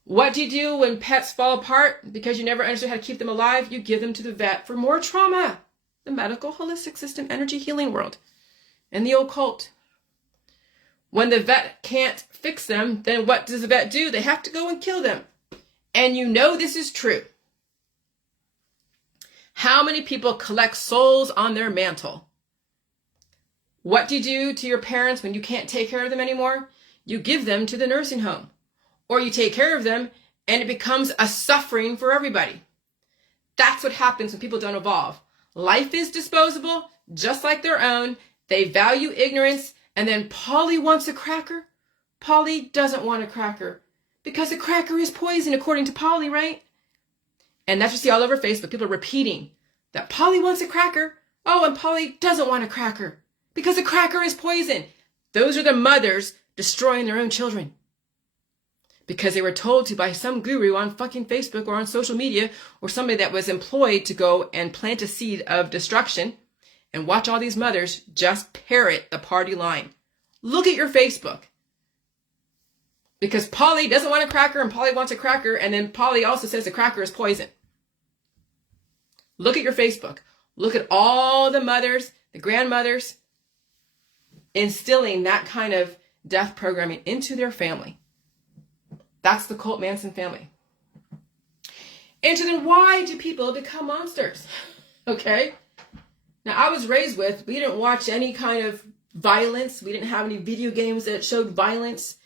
What do you do when pets fall apart because you never understood how to keep them alive? You give them to the vet for more trauma. The medical holistic system, energy healing world, and the occult. When the vet can't fix them, then what does the vet do? They have to go and kill them. And you know this is true. How many people collect souls on their mantle? What do you do to your parents when you can't take care of them anymore? You give them to the nursing home. Or you take care of them and it becomes a suffering for everybody. That's what happens when people don't evolve. Life is disposable, just like their own. They value ignorance. And then Polly wants a cracker. Polly doesn't want a cracker because a cracker is poison, according to Polly, right? And that's what you see all over Facebook. People are repeating that Polly wants a cracker. Oh, and Polly doesn't want a cracker because a cracker is poison. Those are the mothers destroying their own children because they were told to by some guru on fucking Facebook or on social media or somebody that was employed to go and plant a seed of destruction. And watch all these mothers just parrot the party line. Look at your Facebook. Because Polly doesn't want a cracker and Polly wants a cracker. And then Polly also says the cracker is poison. Look at your Facebook. Look at all the mothers, the grandmothers, instilling that kind of death programming into their family. That's the cult Manson family. And so then why do people become monsters? Okay. Now I was raised with, we didn't watch any kind of violence. We didn't have any video games that showed violence.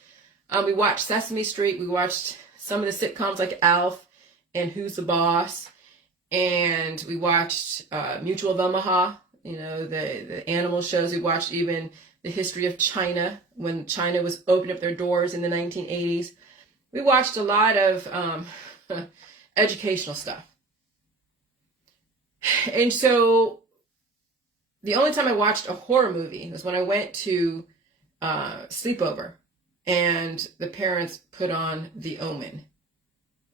We watched Sesame Street. We watched some of the sitcoms like Alf and Who's the Boss. And we watched Mutual of Omaha, you know, the animal shows. We watched even the history of China, when China was opening up their doors in the 1980s. We watched a lot of educational stuff. And so the only time I watched a horror movie was when I went to sleepover and the parents put on The Omen.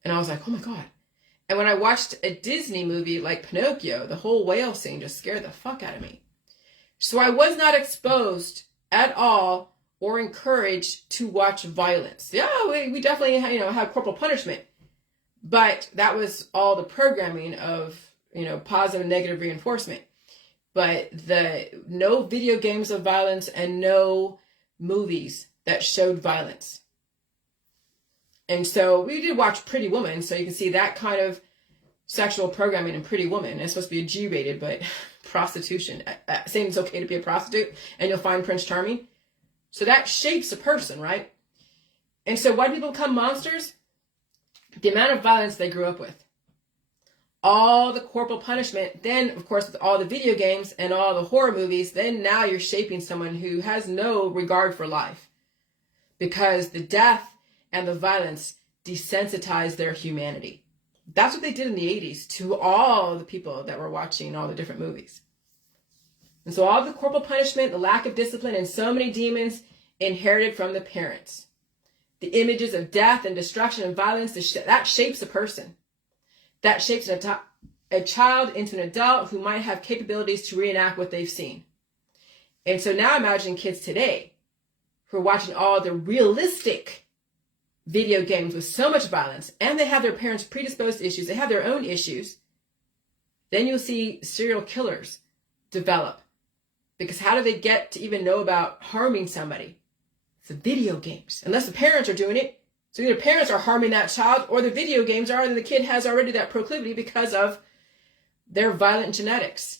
And I was like, oh my God. And when I watched a Disney movie like Pinocchio, the whole whale scene just scared the fuck out of me. So I was not exposed at all or encouraged to watch violence. Yeah, we definitely, you know, have corporal punishment. But that was all the programming of, you know, positive and negative reinforcement. But no video games of violence and no movies that showed violence. And so we did watch Pretty Woman, so you can see that kind of sexual programming in Pretty Woman. It's supposed to be a G-rated, but prostitution. Saying it's okay to be a prostitute and you'll find Prince Charming. So that shapes a person, right? And so why do people become monsters? The amount of violence they grew up with. All the corporal punishment. Then, of course, with all the video games and all the horror movies, then now you're shaping someone who has no regard for life. Because the death and the violence desensitize their humanity. That's what they did in the 80s to all the people that were watching all the different movies. And so all the corporal punishment, the lack of discipline, and so many demons inherited from the parents. The images of death and destruction and violence, that shapes a person. That shapes a child into an adult who might have capabilities to reenact what they've seen. And so now imagine kids today who are watching all the realistic video games with so much violence, and they have their parents' predisposed issues, they have their own issues. Then you'll see serial killers develop. Because how do they get to even know about harming somebody? It's the video games. Unless the parents are doing it. So either parents are harming that child or the video games are, and the kid has already that proclivity because of their violent genetics.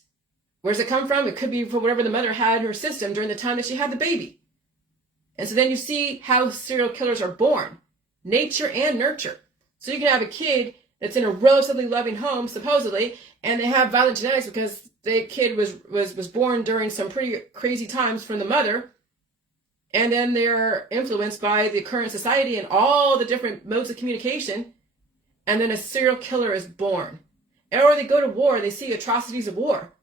Where does it come from? It could be from whatever the mother had in her system during the time that she had the baby. And so then you see how serial killers are born. Nature and nurture. So you can have a kid that's in a relatively loving home, supposedly, and they have violent genetics because the kid was born during some pretty crazy times from the mother. And then they're influenced by the current society and all the different modes of communication. And then a serial killer is born. Or they go to war, they see atrocities of war.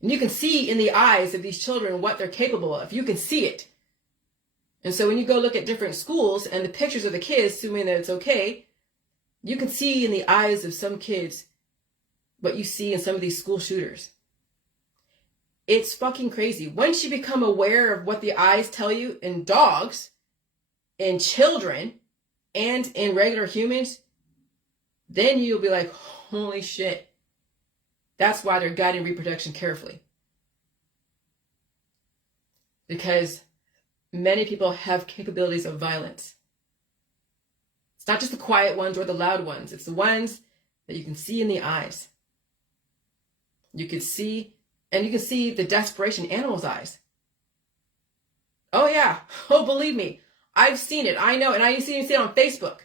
And you can see in the eyes of these children what they're capable of. You can see it. And so when you go look at different schools and the pictures of the kids, assuming that it's okay, you can see in the eyes of some kids what you see in some of these school shooters. It's fucking crazy. Once you become aware of what the eyes tell you in dogs, in children, and in regular humans, then you'll be like, holy shit. That's why they're guiding reproduction carefully. Because many people have capabilities of violence. It's not just the quiet ones or the loud ones. It's the ones that you can see in the eyes. You can see the desperation in animals' eyes. Oh yeah. Oh, believe me. I've seen it. I know. And I see it on Facebook.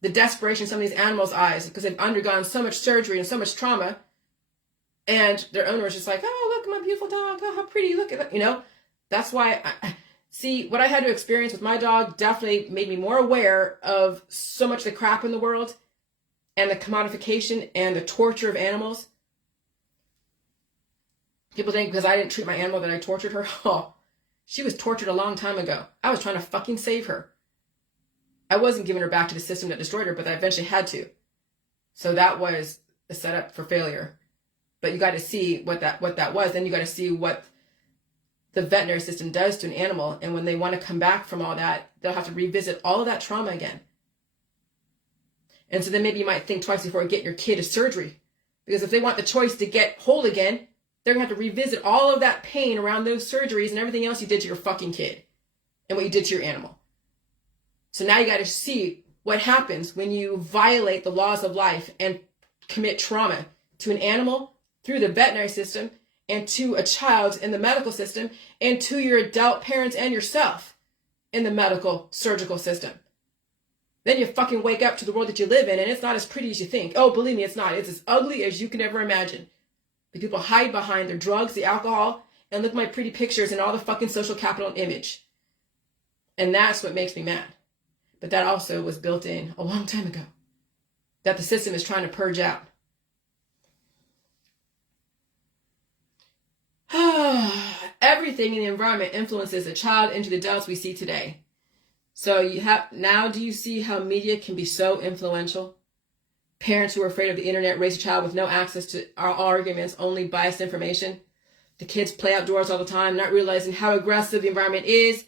The desperation in some of these animals' eyes because they've undergone so much surgery and so much trauma. And their owner is just like, oh, look at my beautiful dog. Oh, how pretty. Look at that. You know, that's why see what I had to experience with my dog definitely made me more aware of so much of the crap in the world and the commodification and the torture of animals. People think because I didn't treat my animal that I tortured her. Oh, she was tortured a long time ago. I was trying to fucking save her. I wasn't giving her back to the system that destroyed her, but I eventually had to. So that was a setup for failure. But you got to see what that was. Then you got to see what the veterinary system does to an animal. And when they want to come back from all that, they'll have to revisit all of that trauma again. And so then maybe you might think twice before getting your kid a surgery. Because if they want the choice to get whole again, they're going to have to revisit all of that pain around those surgeries and everything else you did to your fucking kid and what you did to your animal. So now you got to see what happens when you violate the laws of life and commit trauma to an animal through the veterinary system and to a child in the medical system and to your adult parents and yourself in the medical surgical system. Then you fucking wake up to the world that you live in, and it's not as pretty as you think. Oh, believe me, it's not. It's as ugly as you can ever imagine. The people hide behind their drugs, the alcohol, and look at my pretty pictures and all the fucking social capital and image. And that's what makes me mad. But that also was built in a long time ago. That the system is trying to purge out. Everything in the environment influences the child into the adults we see today. So now do you see how media can be so influential? Parents who are afraid of the internet raise a child with no access to our arguments, only biased information. The kids play outdoors all the time, not realizing how aggressive the environment is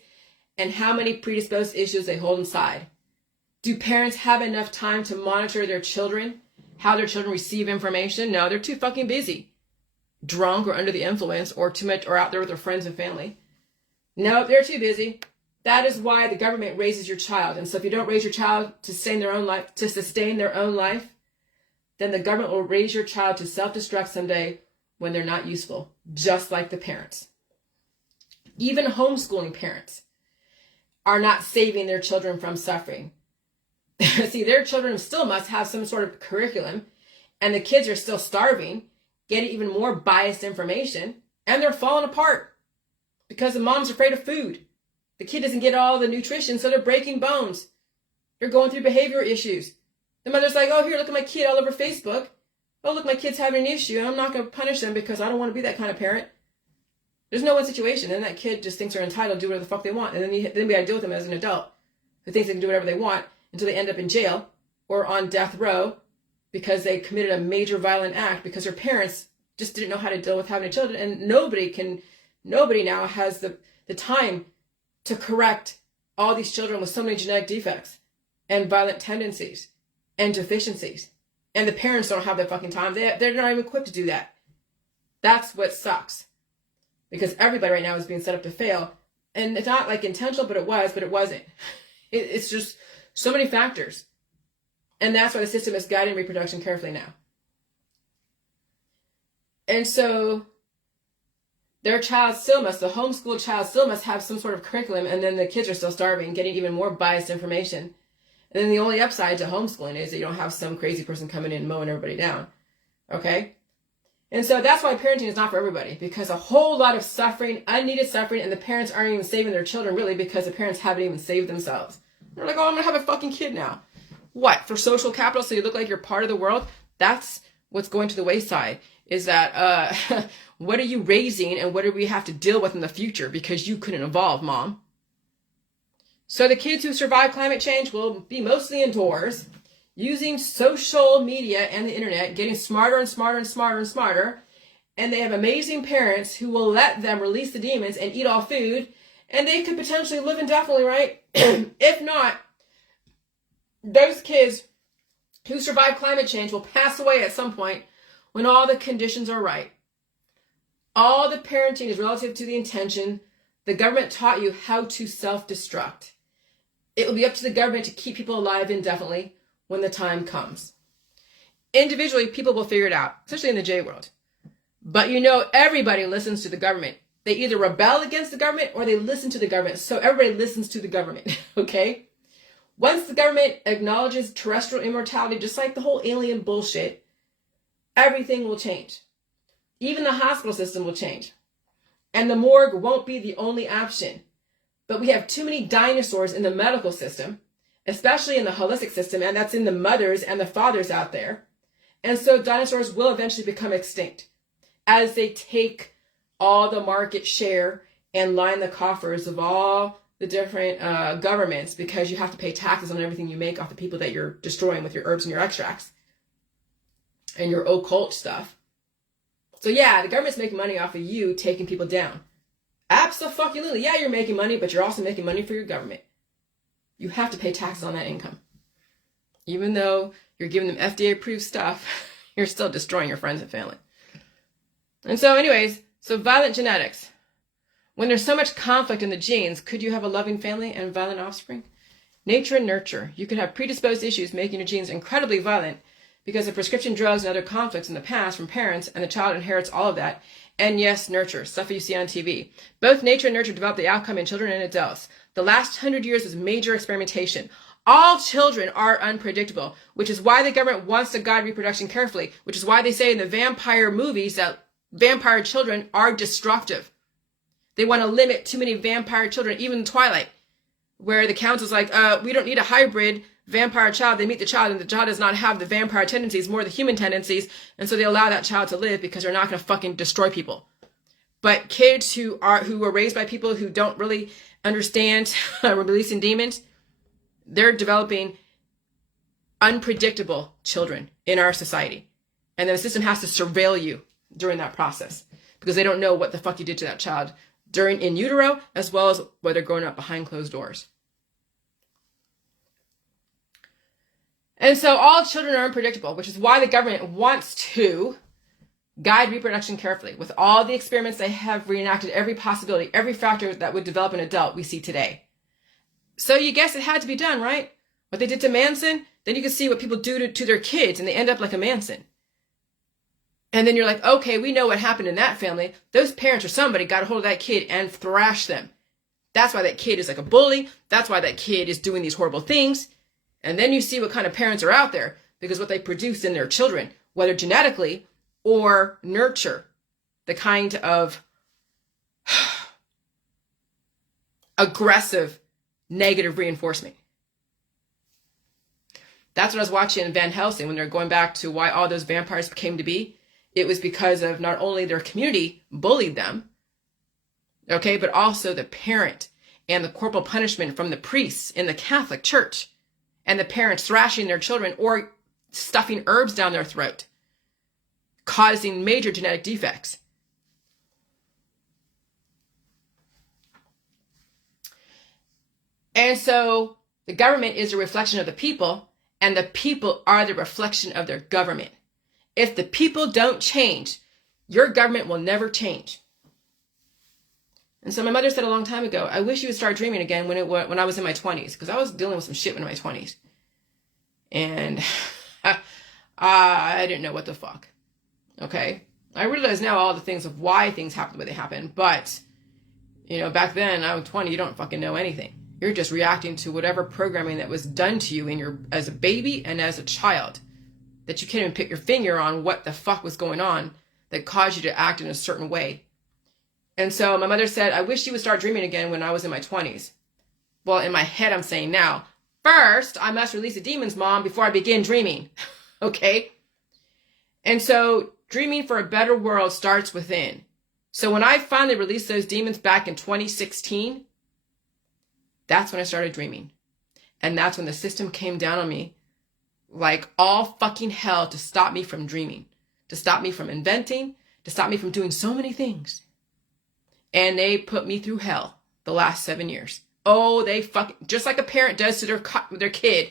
and how many predisposed issues they hold inside. Do parents have enough time to monitor their children, how their children receive information? No, they're too fucking busy. Drunk or under the influence or too much or out there with their friends and family. No, they're too busy. That is why the government raises your child. And so if you don't raise your child to sustain their own life, then the government will raise your child to self-destruct someday when they're not useful, just like the parents. Even homeschooling parents are not saving their children from suffering. See, their children still must have some sort of curriculum, and the kids are still starving, getting even more biased information, and they're falling apart because the mom's afraid of food. The kid doesn't get all the nutrition, so they're breaking bones. They're going through behavioral issues. The mother's like, oh, here, look at my kid all over Facebook. Oh, look, my kid's having an issue. I'm not going to punish them because I don't want to be that kind of parent. There's no one situation. And that kid just thinks they're entitled to do whatever the fuck they want. And then we got to deal with them as an adult who thinks they can do whatever they want until they end up in jail or on death row because they committed a major violent act because their parents just didn't know how to deal with having children. And nobody now has the time to correct all these children with so many genetic defects and violent tendencies and deficiencies. And the parents don't have that fucking time. They're not even equipped to do that. That's what sucks. Because everybody right now is being set up to fail. And it's not like intentional, but it wasn't. It's just so many factors. And that's why the system is guiding reproduction carefully now. And so the homeschooled child still must have some sort of curriculum, and then the kids are still starving, getting even more biased information. And then the only upside to homeschooling is that you don't have some crazy person coming in and mowing everybody down. Okay? And so that's why parenting is not for everybody, because a whole lot of suffering, unneeded suffering, and the parents aren't even saving their children really because the parents haven't even saved themselves. They're like, oh, I'm going to have a fucking kid now. What? For social capital so you look like you're part of the world? That's what's going to the wayside. Is that, what are you raising and what do we have to deal with in the future because you couldn't evolve, Mom? So the kids who survive climate change will be mostly indoors, using social media and the internet, getting smarter and smarter and smarter and smarter. And they have amazing parents who will let them release the demons and eat all food. And they could potentially live indefinitely, right? If not, those kids who survive climate change will pass away at some point when all the conditions are right. All the parenting is relative to the intention. The government taught you how to self-destruct. It will be up to the government to keep people alive indefinitely when the time comes. Individually, people will figure it out, especially in the J world. But everybody listens to the government. They either rebel against the government or they listen to the government. So everybody listens to the government, okay? Once the government acknowledges terrestrial immortality, just like the whole alien bullshit, everything will change. Even the hospital system will change. And the morgue won't be the only option. But we have too many dinosaurs in the medical system, especially in the holistic system, and that's in the mothers and the fathers out there. And so dinosaurs will eventually become extinct as they take all the market share and line the coffers of all the different governments, because you have to pay taxes on everything you make off the people that you're destroying with your herbs and your extracts and your occult stuff. So yeah, the government's making money off of you taking people down. Absolutely. Yeah, you're making money, but you're also making money for your government. You have to pay taxes on that income. Even though you're giving them FDA-approved stuff, you're still destroying your friends and family. And so anyways, so violent genetics. When there's so much conflict in the genes, could you have a loving family and violent offspring? Nature and nurture. You could have predisposed issues making your genes incredibly violent because of prescription drugs and other conflicts in the past from parents, and the child inherits all of that. And yes, nurture, stuff you see on TV. Both nature and nurture develop the outcome in children and adults. The last 100 years was major experimentation. All children are unpredictable, which is why the government wants to guide reproduction carefully, which is why they say in the vampire movies that vampire children are destructive. They want to limit too many vampire children, even in Twilight, where the council's like, we don't need a hybrid vampire child. They meet the child, and the child does not have the vampire tendencies, more the human tendencies, and so they allow that child to live because they're not going to fucking destroy people. But kids who were raised by people who don't really understand releasing demons, they're developing unpredictable children in our society. And then the system has to surveil you during that process because they don't know what the fuck you did to that child during in utero, as well as while they're growing up behind closed doors. And so all children are unpredictable, which is why the government wants to guide reproduction carefully. With all the experiments, they have reenacted every possibility, every factor that would develop an adult we see today. So you guess it had to be done, right? What they did to Manson, then you can see what people do to their kids, and they end up like a Manson. And then you're like, okay, we know what happened in that family. Those parents or somebody got a hold of that kid and thrashed them. That's why that kid is like a bully. That's why that kid is doing these horrible things. And then you see what kind of parents are out there, because what they produce in their children, whether genetically or nurture, the kind of aggressive, negative reinforcement. That's what I was watching in Van Helsing when they're going back to why all those vampires came to be. It was because of not only their community bullied them, okay, but also the parent and the corporal punishment from the priests in the Catholic Church, and the parents thrashing their children or stuffing herbs down their throat, causing major genetic defects. And so the government is a reflection of the people, and the people are the reflection of their government. If the people don't change, your government will never change. And so my mother said a long time ago, I wish you would start dreaming again when I was in my 20s, because I was dealing with some shit in my 20s. And I didn't know what the fuck. Okay? I realize now all the things of why things happen the way they happen, but, you know, back then, I was 20, you don't fucking know anything. You're just reacting to whatever programming that was done to you as a baby and as a child, that you can't even put your finger on what the fuck was going on that caused you to act in a certain way. And so my mother said, I wish you would start dreaming again when I was in my 20s. Well, in my head, I'm saying now, first, I must release the demons, Mom, before I begin dreaming. Okay? And so dreaming for a better world starts within. So when I finally released those demons back in 2016, that's when I started dreaming. And that's when the system came down on me like all fucking hell to stop me from dreaming, to stop me from inventing, to stop me from doing so many things. And they put me through hell the last 7 years. Oh, they fucking, just like a parent does to their kid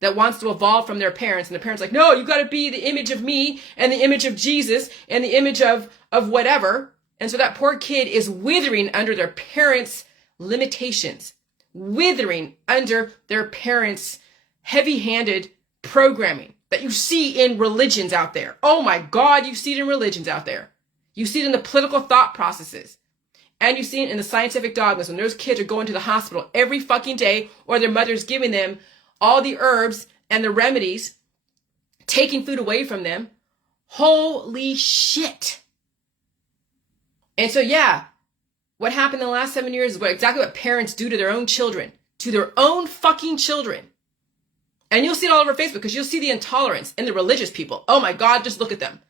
that wants to evolve from their parents. And the parent's like, no, you got to be the image of me and the image of Jesus and the image of whatever. And so that poor kid is withering under their parents' limitations, withering under their parents' heavy-handed programming that you see in religions out there. Oh my God, you see it in religions out there. You see it in the political thought processes. And you see it in the scientific dogmas when those kids are going to the hospital every fucking day, or their mother's giving them all the herbs and the remedies, taking food away from them. Holy shit. And so, yeah, what happened in the last 7 years is exactly what parents do to their own children, to their own fucking children. And you'll see it all over Facebook because you'll see the intolerance in the religious people. Oh my God, just look at them.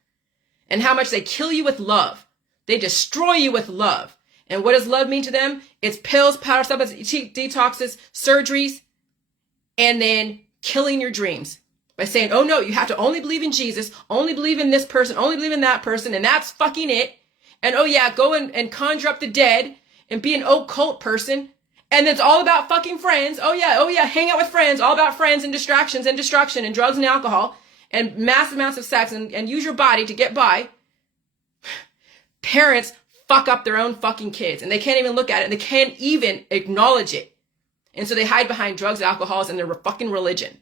And how much they kill you with love. They destroy you with love. And what does love mean to them? It's pills, powder supplements, detoxes, surgeries, and then killing your dreams by saying, oh no, you have to only believe in Jesus, only believe in this person, only believe in that person, and that's fucking it. And oh yeah, go and conjure up the dead and be an occult person And it's all about fucking friends. Oh yeah, hang out with friends. All about friends and distractions and destruction and drugs and alcohol and massive amounts of sex and use your body to get by. Parents fuck up their own fucking kids and they can't even look at it and they can't even acknowledge it. And so they hide behind drugs, alcohols, and their fucking religion.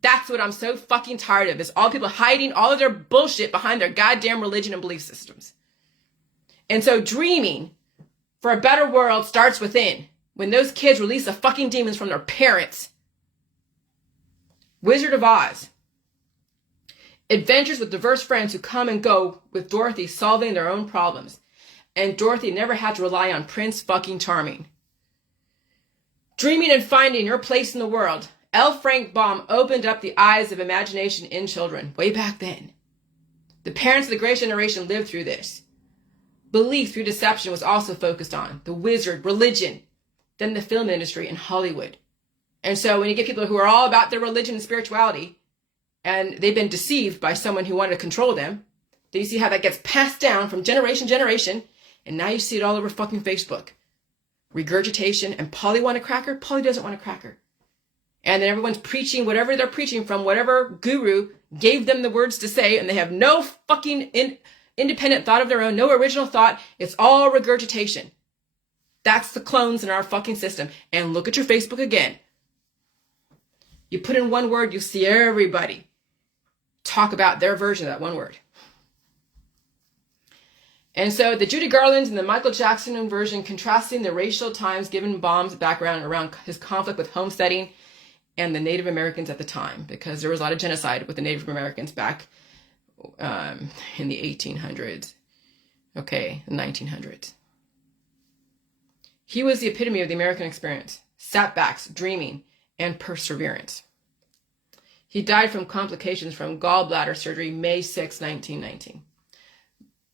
That's what I'm so fucking tired of, is all people hiding all of their bullshit behind their goddamn religion and belief systems. And so dreaming for a better world starts within. When those kids release the fucking demons from their parents. Wizard of Oz. Adventures with diverse friends who come and go, with Dorothy solving their own problems. And Dorothy never had to rely on Prince fucking Charming. Dreaming and finding your place in the world. L. Frank Baum opened up the eyes of imagination in children way back then. The parents of the Great Generation lived through this. Belief through deception was also focused on. The wizard, religion, then the film industry and Hollywood. And so when you get people who are all about their religion and spirituality, and they've been deceived by someone who wanted to control them, then you see how that gets passed down from generation to generation, and now you see it all over fucking Facebook. Regurgitation, and Polly want a cracker, Polly doesn't want a cracker. And then everyone's preaching whatever they're preaching from whatever guru gave them the words to say, and they have no fucking independent thought of their own, no original thought. It's all regurgitation. That's the clones in our fucking system. And look at your Facebook again. You put in one word, you see everybody talk about their version of that one word. And so the Judy Garland and the Michael Jackson version, contrasting the racial times given Baum's background around his conflict with homesteading and the Native Americans at the time, because there was a lot of genocide with the Native Americans back in the 1800s. Okay, the 1900s. He was the epitome of the American experience, setbacks, dreaming, and perseverance. He died from complications from gallbladder surgery May 6, 1919.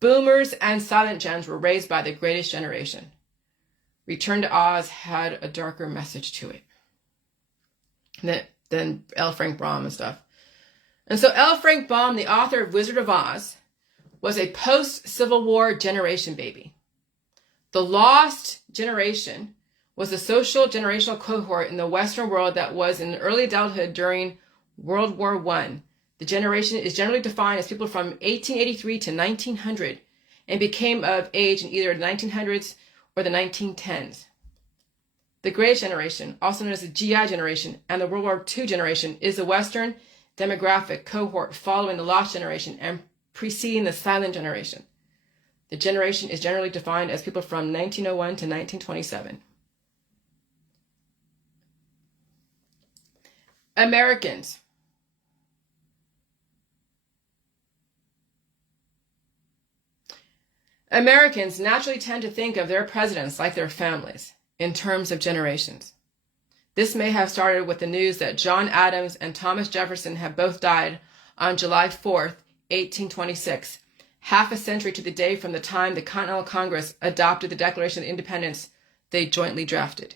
Boomers and silent gens were raised by the greatest generation. Return to Oz had a darker message to it than L. Frank Baum and stuff. And so L. Frank Baum, the author of Wizard of Oz, was a post-Civil War generation baby. The lost generation was a social generational cohort in the Western world that was in early adulthood during World War I. The generation is generally defined as people from 1883 to 1900 and became of age in either the 1900s or the 1910s. The Great Generation, also known as the GI generation, and the World War II generation is the Western demographic cohort following the lost generation and preceding the silent generation. The generation is generally defined as people from 1901 to 1927. Americans. Americans naturally tend to think of their presidents like their families in terms of generations. This may have started with the news that John Adams and Thomas Jefferson have both died on July 4th, 1826, half a century to the day from the time the Continental Congress adopted the Declaration of Independence they jointly drafted.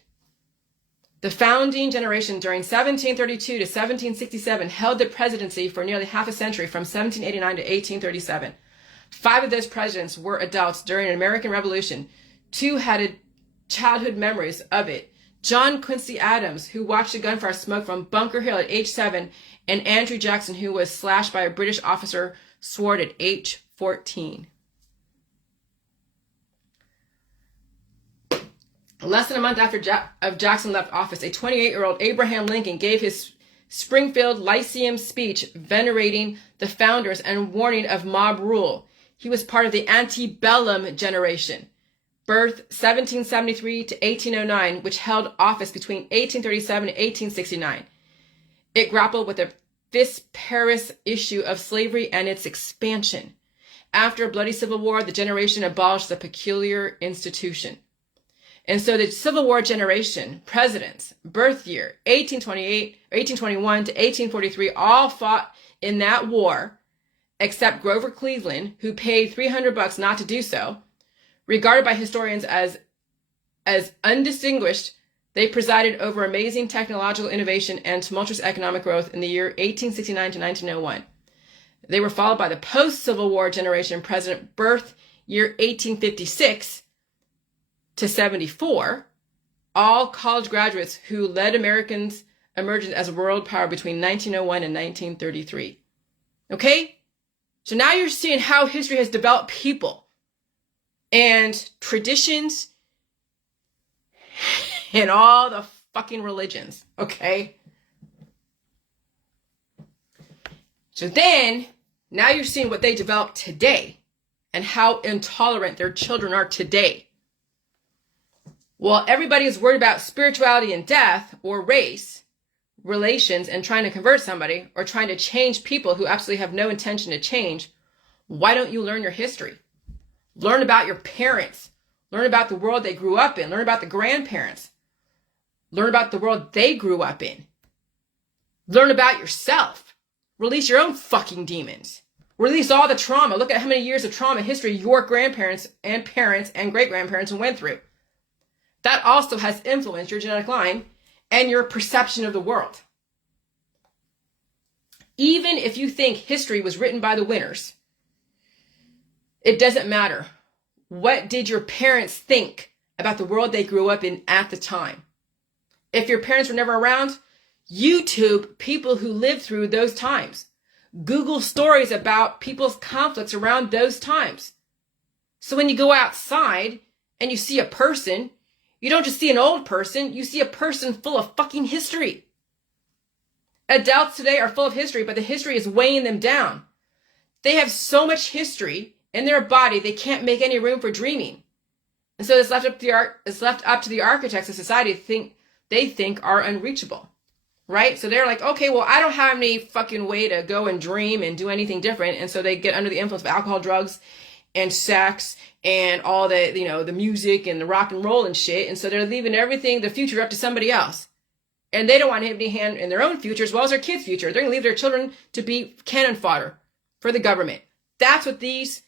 The founding generation during 1732 to 1767 held the presidency for nearly half a century from 1789 to 1837. 5 of those presidents were adults during an American Revolution. 2 had childhood memories of it. John Quincy Adams, who watched a gunfire smoke from Bunker Hill at age 7, and Andrew Jackson, who was slashed by a British officer sword at age 14. Less than a month after Jackson left office, a 28-year-old Abraham Lincoln gave his Springfield Lyceum speech venerating the founders and warning of mob rule. He was part of the antebellum generation, birth 1773 to 1809, which held office between 1837 and 1869. It grappled with the vociferous issue of slavery and its expansion. After a bloody civil war, the generation abolished the peculiar institution. And so the Civil War generation, presidents, birth year, 1828, 1821 to 1843, all fought in that war, except Grover Cleveland, who paid $300 not to do so. Regarded by historians as undistinguished, they presided over amazing technological innovation and tumultuous economic growth in the year 1869 to 1901. They were followed by the post-Civil War generation president, birth year 1856 to 74, all college graduates who led Americans' emergence as a world power between 1901 and 1933. Okay? So now you're seeing how history has developed people and traditions and all the fucking religions. Okay? So then, now you're seeing what they developed today and how intolerant their children are today. Well, everybody is worried about spirituality and death or race relations and trying to convert somebody or trying to change people who absolutely have no intention to change. Why don't you learn your history? Learn about your parents. Learn about the world they grew up in. Learn about the grandparents. Learn about the world they grew up in. Learn about yourself. Release your own fucking demons. Release all the trauma. Look at how many years of trauma history your grandparents and parents and great-grandparents went through. That also has influenced your genetic line and your perception of the world. Even if you think history was written by the winners, it doesn't matter. What did your parents think about the world they grew up in at the time? If your parents were never around, YouTube people who lived through those times. Google stories about people's conflicts around those times. So when you go outside and you see a person, you don't just see an old person, you see a person full of fucking history. Adults today are full of history, but the history is weighing them down. They have so much history in their body, they can't make any room for dreaming. And so it's left up to the architects of society they think are unreachable. Right? So they're like, okay, well, I don't have any fucking way to go and dream and do anything different. And so they get under the influence of alcohol, drugs, and sex, and all the, the music and the rock and roll and shit. And so they're leaving everything, the future, up to somebody else. And they don't want to have any hand in their own future as well as their kids' future. They're going to leave their children to be cannon fodder for the government. That's what these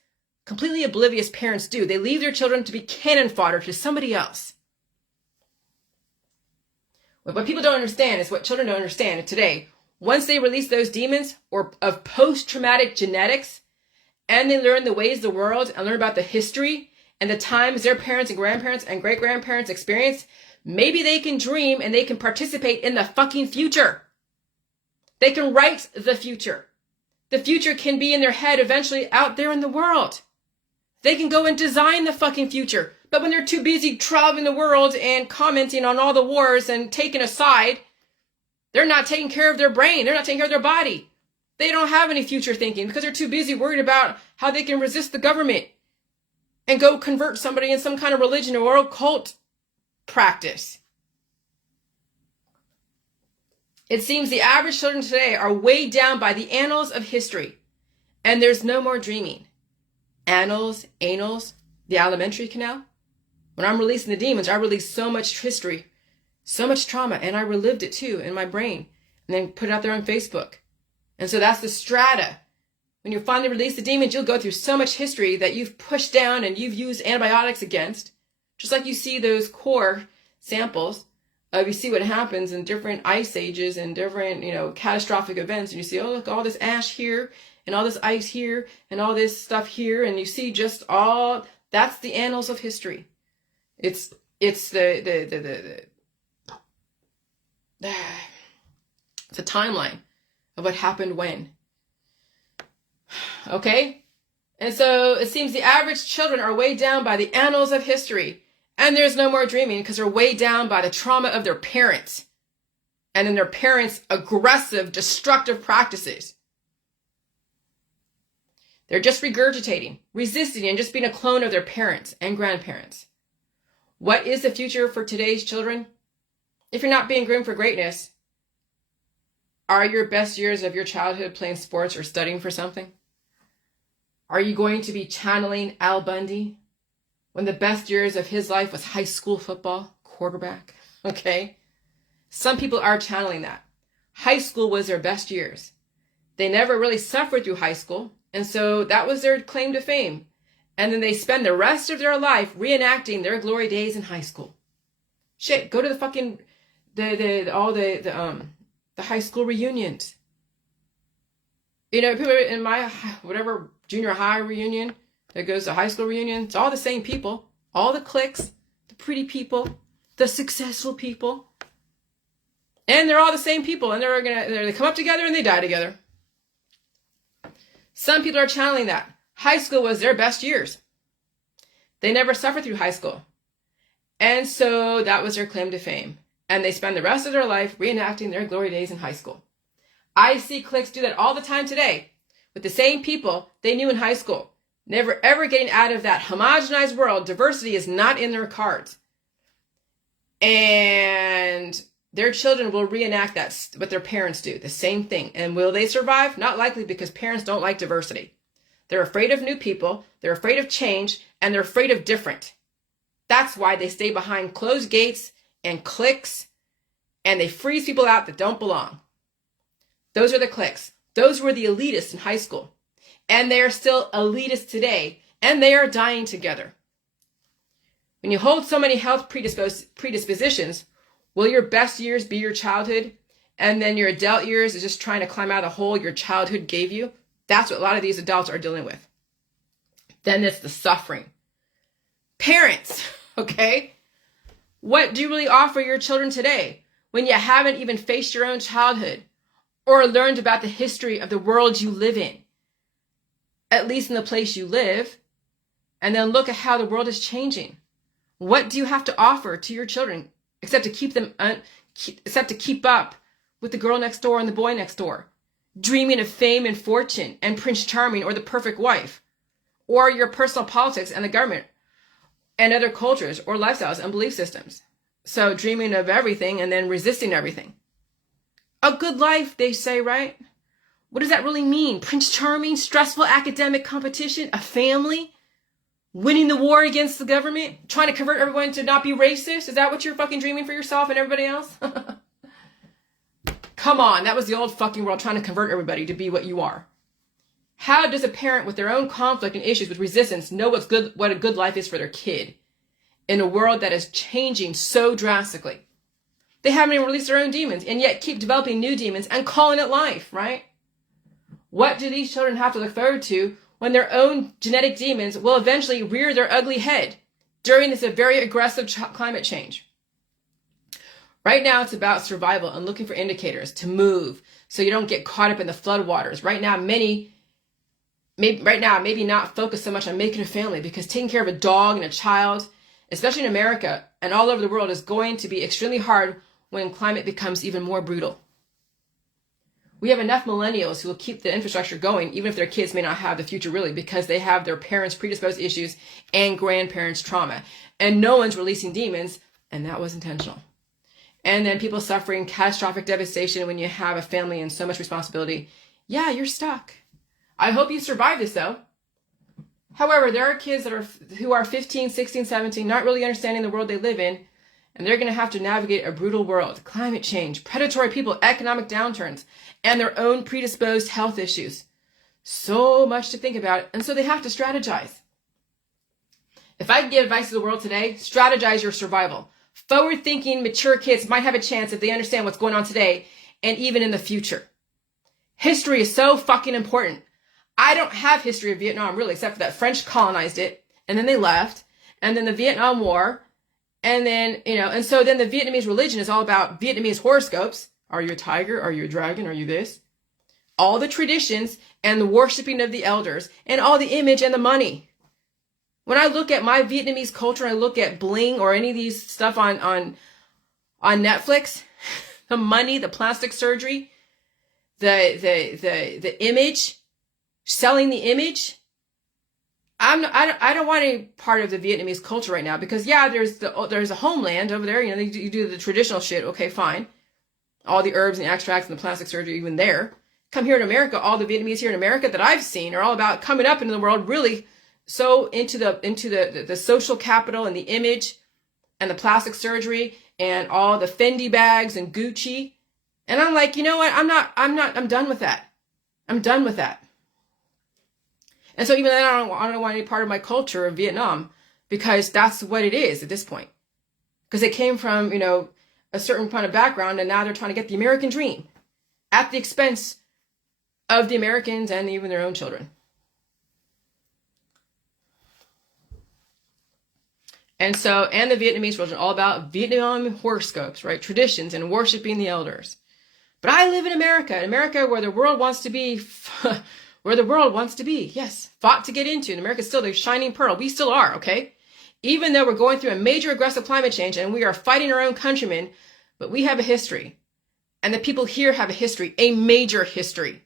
completely oblivious parents do. They leave their children to be cannon fodder to somebody else. What people don't understand is what children don't understand today. Once they release those demons or of post-traumatic genetics, and they learn the ways of the world and learn about the history and the times their parents and grandparents and great-grandparents experienced, maybe they can dream and they can participate in the fucking future. They can write the future. The future can be in their head eventually out there in the world. They can go and design the fucking future. But when they're too busy traveling the world and commenting on all the wars and taking a side, they're not taking care of their brain. They're not taking care of their body. They don't have any future thinking because they're too busy worried about how they can resist the government and go convert somebody in some kind of religion or occult practice. It seems the average children today are weighed down by the annals of history, and there's no more dreaming. Annals, anals, the alimentary canal. When I'm releasing the demons, I release so much history, so much trauma, and I relived it too in my brain, and then put it out there on Facebook. And so that's the strata. When you finally release the demons, you'll go through so much history that you've pushed down and you've used antibiotics against. Just like you see those core samples of, you see what happens in different ice ages and different, catastrophic events. And you see, oh, look, all this ash here and all this ice here and all this stuff here. And you see just all, that's the annals of history. It's the timeline of what happened when. Okay? And so it seems the average children are weighed down by the annals of history. And there's no more dreaming because they're weighed down by the trauma of their parents. And then their parents' aggressive, destructive practices. They're just regurgitating, resisting, and just being a clone of their parents and grandparents. What is the future for today's children? If you're not being groomed for greatness, are your best years of your childhood playing sports or studying for something? Are you going to be channeling Al Bundy when the best years of his life was high school football, quarterback? Okay? Some people are channeling that. High school was their best years. They never really suffered through high school, and so that was their claim to fame. And then they spend the rest of their life reenacting their glory days in high school. Shit, go to the fucking the high school reunions. People in my whatever junior high reunion that goes to high school reunion, it's all the same people, all the cliques, the pretty people, the successful people. And they're all the same people, and they come up together and they die together. Some people are channeling that. High school was their best years. They never suffered through high school. And so that was their claim to fame. And they spend the rest of their life reenacting their glory days in high school. I see cliques do that all the time today with the same people they knew in high school. Never ever getting out of that homogenized world. Diversity is not in their cards. And their children will reenact that, what their parents do, the same thing. And will they survive? Not likely, because parents don't like diversity. They're afraid of new people, they're afraid of change, and they're afraid of different. That's why they stay behind closed gates and cliques, and they freeze people out that don't belong. Those are the cliques. Those were the elitists in high school. And they are still elitists today, and they are dying together. When you hold so many health predispositions, will your best years be your childhood, and then your adult years is just trying to climb out of the hole your childhood gave you? That's what a lot of these adults are dealing with. Then it's the suffering. Parents, okay? What do you really offer your children today when you haven't even faced your own childhood or learned about the history of the world you live in, at least in the place you live, and then look at how the world is changing? What do you have to offer to your children except to keep up with the girl next door and the boy next door, dreaming of fame and fortune and Prince Charming or the perfect wife, or your personal politics and the government and other cultures or lifestyles and belief systems? So dreaming of everything and then resisting everything. A good life, they say, right? What does that really mean? Prince Charming, stressful academic competition, a family, winning the war against the government, trying to convert everyone to not be racist? Is that what you're fucking dreaming for yourself and everybody else? Come on, that was the old fucking world trying to convert everybody to be what you are. How does a parent with their own conflict and issues with resistance know what a good life is for their kid in a world that is changing so drastically? They haven't even released their own demons and yet keep developing new demons and calling it life, right? What do these children have to look forward to when their own genetic demons will eventually rear their ugly head during this very aggressive climate change? Right now, it's about survival and looking for indicators to move so you don't get caught up in the floodwaters. Right now, maybe not focus so much on making a family, because taking care of a dog and a child, especially in America and all over the world, is going to be extremely hard when climate becomes even more brutal. We have enough millennials who will keep the infrastructure going, even if their kids may not have the future really, because they have their parents' predisposed issues and grandparents' trauma. And no one's releasing demons, and that was intentional. And then people suffering catastrophic devastation when you have a family and so much responsibility. Yeah, you're stuck. I hope you survive this, though. However, there are kids who are 15, 16, 17, not really understanding the world they live in, and they're going to have to navigate a brutal world, climate change, predatory people, economic downturns, and their own predisposed health issues. So much to think about, and so they have to strategize. If I could give advice to the world today, strategize your survival. Forward-thinking, mature kids might have a chance if they understand what's going on today and even in the future. History is so fucking important. I don't have history of Vietnam, really, except for that French colonized it, and then they left, and then the Vietnam War, and then, and so then the Vietnamese religion is all about Vietnamese horoscopes. Are you a tiger? Are you a dragon? Are you this? All the traditions and the worshiping of the elders and all the image and the money. When I look at my Vietnamese culture, I look at bling or any of these stuff on Netflix, the money, the plastic surgery, the image, selling the image. I don't want any part of the Vietnamese culture right now, because there's a homeland over there. You do the traditional shit. Okay, fine. All the herbs and the extracts and the plastic surgery, even there. Come here in America, all the Vietnamese here in America that I've seen are all about coming up into the world, really so into the social capital and the image and the plastic surgery and all the Fendi bags and Gucci. And I'm like, you know what? I'm done with that. I'm done with that. And so even then, I don't want any part of my culture of Vietnam, because that's what it is at this point. Because they came from, a certain kind of background, and now they're trying to get the American dream at the expense of the Americans and even their own children. And the Vietnamese religion, all about Vietnam horoscopes, right? Traditions and worshiping the elders. But I live in America where the world wants to be, where the world wants to be. Yes, fought to get into. And America's still the shining pearl. We still are, okay? Even though we're going through a major aggressive climate change and we are fighting our own countrymen, but we have a history. And the people here have a history, a major history.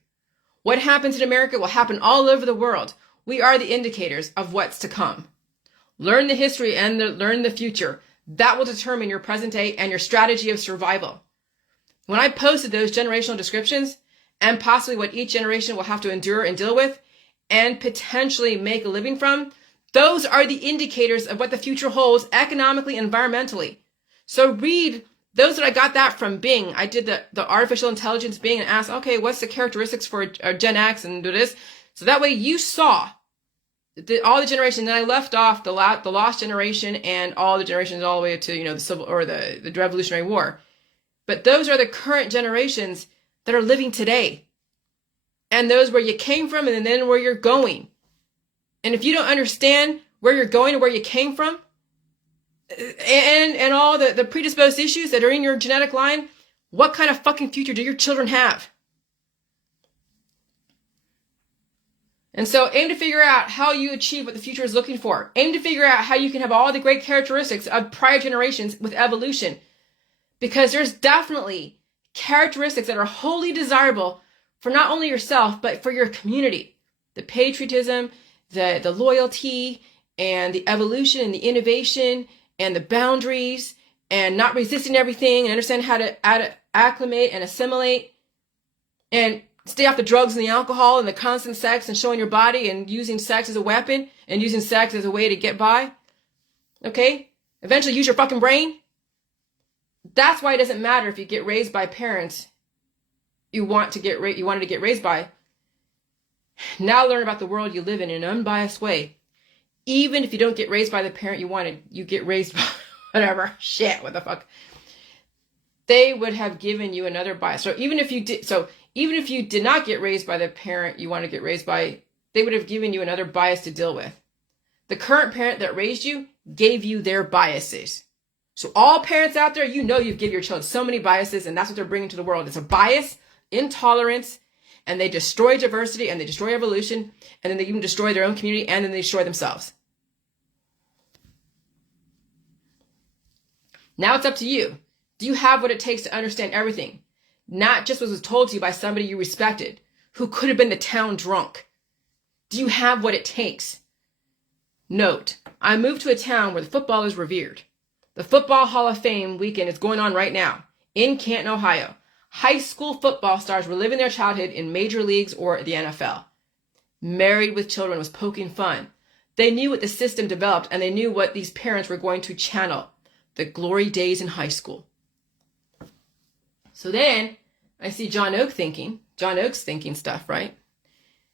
What happens in America will happen all over the world. We are the indicators of what's to come. Learn the history and learn the future. That will determine your present day and your strategy of survival. When I posted those generational descriptions and possibly what each generation will have to endure and deal with and potentially make a living from, those are the indicators of what the future holds economically and environmentally. So read those that I got that from Bing. I did the artificial intelligence Bing and asked, okay, what's the characteristics for Gen X and do this? So that way you saw all the generations. And I left off the lost generation and all the generations all the way to, the civil or the Revolutionary War. But those are the current generations that are living today. And those where you came from and then where you're going. And if you don't understand where you're going and where you came from, and all the predisposed issues that are in your genetic line, what kind of fucking future do your children have? And so aim to figure out how you achieve what the future is looking for. Aim to figure out how you can have all the great characteristics of prior generations with evolution. Because there's definitely characteristics that are wholly desirable for not only yourself, but for your community. The patriotism, the loyalty, and the evolution and the innovation and the boundaries and not resisting everything and understand how to acclimate and assimilate and stay off the drugs and the alcohol and the constant sex and showing your body and using sex as a weapon and using sex as a way to get by. Okay? Eventually use your fucking brain. That's why it doesn't matter if you get raised by parents you wanted to get raised by. Now learn about the world you live in an unbiased way. Even if you don't get raised by the parent you wanted, you get raised by whatever. Shit, what the fuck? They would have given you another bias. Even if you did not get raised by the parent you want to get raised by, they would have given you another bias to deal with. The current parent that raised you gave you their biases. So all parents out there, you've given your children so many biases, and that's what they're bringing to the world. It's a bias, intolerance, and they destroy diversity, and they destroy evolution, and then they even destroy their own community, and then they destroy themselves. Now it's up to you. Do you have what it takes to understand everything? Not just what was told to you by somebody you respected, who could have been the town drunk. Do you have what it takes? Note, I moved to a town where the football is revered. The Football Hall of Fame weekend is going on right now in Canton, Ohio. High school football stars were living their childhood in major leagues or the NFL. Married with Children was poking fun. They knew what the system developed, and they knew what these parents were going to channel. The glory days in high school. So then I see John Oakes thinking stuff, right?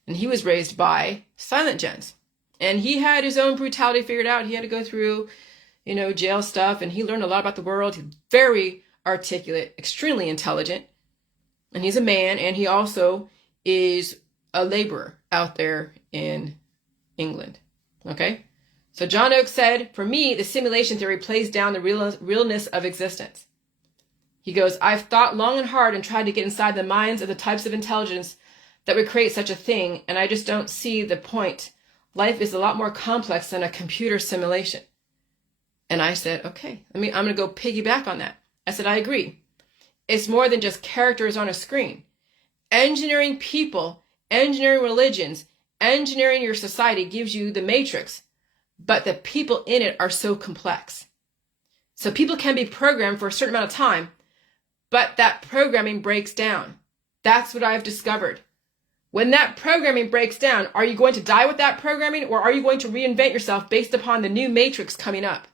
And he was raised by silent gens. And he had his own brutality figured out. He had to go through, jail stuff. And he learned a lot about the world. He's very articulate, extremely intelligent. And he's a man. And he also is a laborer out there in England. Okay? So John Oakes said, for me, the simulation theory plays down the realness of existence. He goes, I've thought long and hard and tried to get inside the minds of the types of intelligence that would create such a thing, and I just don't see the point. Life is a lot more complex than a computer simulation. And I said, okay, I'm going to go piggyback on that. I said, I agree. It's more than just characters on a screen. Engineering people, engineering religions, engineering your society gives you the matrix, but the people in it are so complex. So people can be programmed for a certain amount of time, but that programming breaks down. That's what I've discovered. When that programming breaks down, are you going to die with that programming, or are you going to reinvent yourself based upon the new matrix coming up?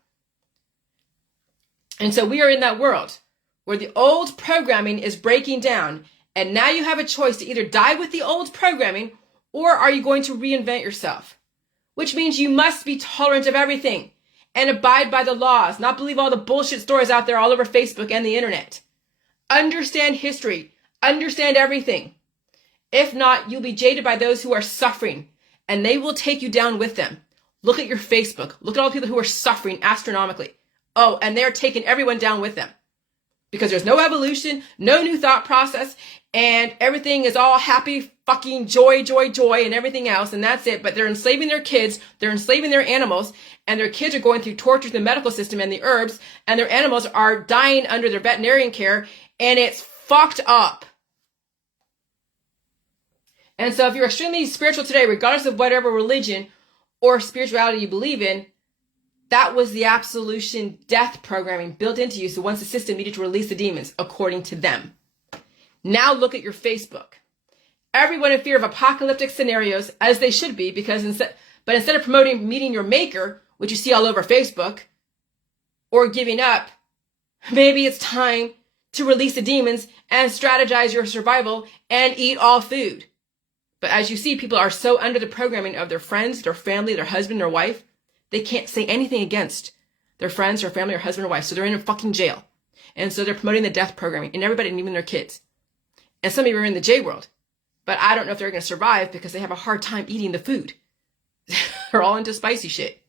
And so we are in that world where the old programming is breaking down, and now you have a choice to either die with the old programming, or are you going to reinvent yourself? Which means you must be tolerant of everything and abide by the laws, not believe all the bullshit stories out there all over Facebook and the internet. Understand history. Understand everything. If not, you'll be jaded by those who are suffering, and they will take you down with them. Look at your Facebook. Look at all the people who are suffering astronomically. Oh, and they're taking everyone down with them. Because there's no evolution, no new thought process, and everything is all happy, fucking joy, joy, joy, and everything else, and that's it. But they're enslaving their kids, they're enslaving their animals, and their kids are going through torture in the medical system and the herbs, and their animals are dying under their veterinarian care, and it's fucked up. And so if you're extremely spiritual today, regardless of whatever religion or spirituality you believe in, that was the absolution death programming built into you. So once the system needed to release the demons, according to them. Now look at your Facebook. Everyone in fear of apocalyptic scenarios, as they should be, because instead of promoting meeting your maker, which you see all over Facebook, or giving up, maybe it's time to release the demons and strategize your survival and eat all food. But as you see, people are so under the programming of their friends, their family, their husband, their wife, they can't say anything against their friends, their family, or husband or wife. So they're in a fucking jail. And so they're promoting the death programming and everybody, and even their kids. And some of you are in the J world. But I don't know if they're going to survive because they have a hard time eating the food. They're all into spicy shit.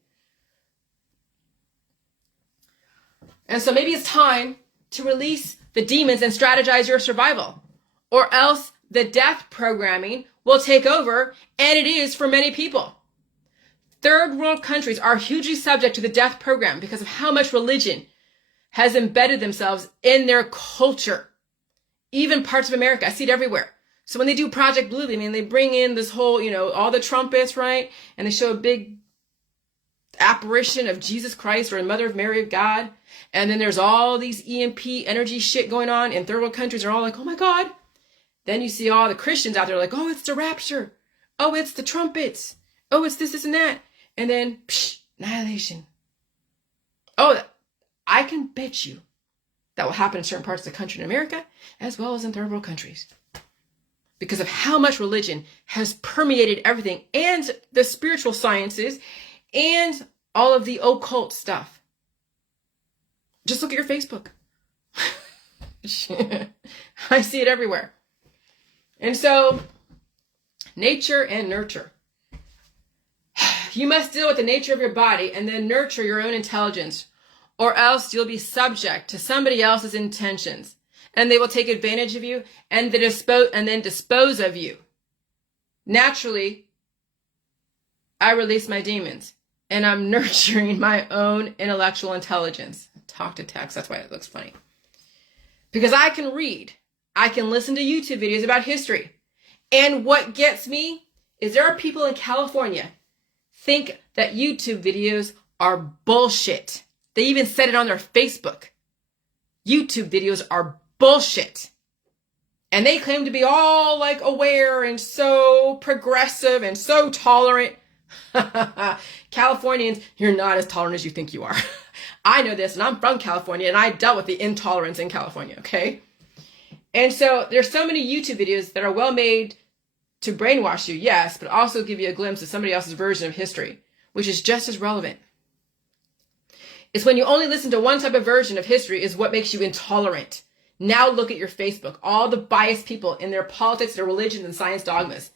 And so maybe it's time to release the demons and strategize your survival. Or else the death programming will take over, and it is for many people. Third world countries are hugely subject to the death program because of how much religion has embedded themselves in their culture. Even parts of America, I see it everywhere. So when they do Project Bluebeam, they bring in this whole, all the trumpets, right? And they show a big apparition of Jesus Christ or a Mother of Mary of God. And then there's all these EMP energy shit going on, and third world countries are all like, oh my God. Then you see all the Christians out there like, oh, it's the rapture. Oh, it's the trumpets. Oh, it's this, and that. And then, annihilation. Oh, I can bet you that will happen in certain parts of the country in America, as well as in third world countries. Because of how much religion has permeated everything, and the spiritual sciences, and all of the occult stuff. Just look at your Facebook. I see it everywhere. And so, nature and nurture. You must deal with the nature of your body and then nurture your own intelligence, or else you'll be subject to somebody else's intentions, and they will take advantage of you and then dispose of you. Naturally, I release my demons, and I'm nurturing my own intellectual intelligence. Talk to text, that's why it looks funny. Because I can read, I can listen to YouTube videos about history. And what gets me is there are people in California think that YouTube videos are bullshit. They even said it on their Facebook. YouTube videos are bullshit. And they claim to be all like aware and so progressive and so tolerant. Californians, you're not as tolerant as you think you are. I know this, and I'm from California, and I dealt with the intolerance in California, okay? And so there's so many YouTube videos that are well made to brainwash you, yes, but also give you a glimpse of somebody else's version of history, which is just as relevant. It's when you only listen to one type of version of history is what makes you intolerant. Now look at your Facebook, all the biased people in their politics, their religion, and science dogmas.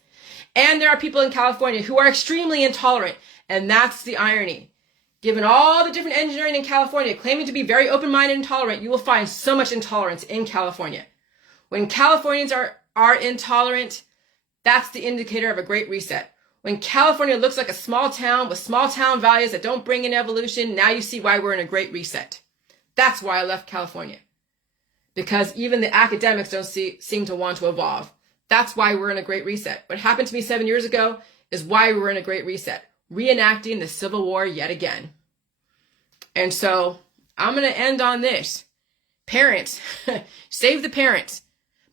And there are people in California who are extremely intolerant, and that's the irony. Given all the different engineering in California claiming to be very open-minded and tolerant, you will find so much intolerance in California. When Californians are intolerant, that's the indicator of a great reset. When California looks like a small town with small town values that don't bring in evolution, now you see why we're in a great reset. That's why I left California. Because even the academics don't seem to want to evolve. That's why we're in a great reset. What happened to me 7 years ago is why we were in a great reset. Reenacting the Civil War yet again. And so I'm going to end on this. Parents, save the parents,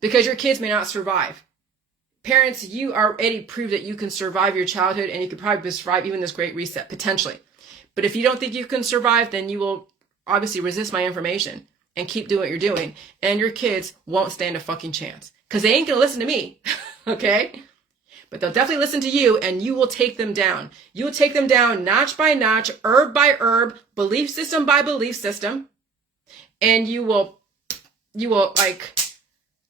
because your kids may not survive. Parents, you already proved that you can survive your childhood, and you could probably survive even this great reset, potentially. But if you don't think you can survive, then you will obviously resist my information and keep doing what you're doing. And your kids won't stand a fucking chance. Because they ain't going to listen to me, okay? But they'll definitely listen to you, and you will take them down. You will take them down notch by notch, herb by herb, belief system by belief system. And you will like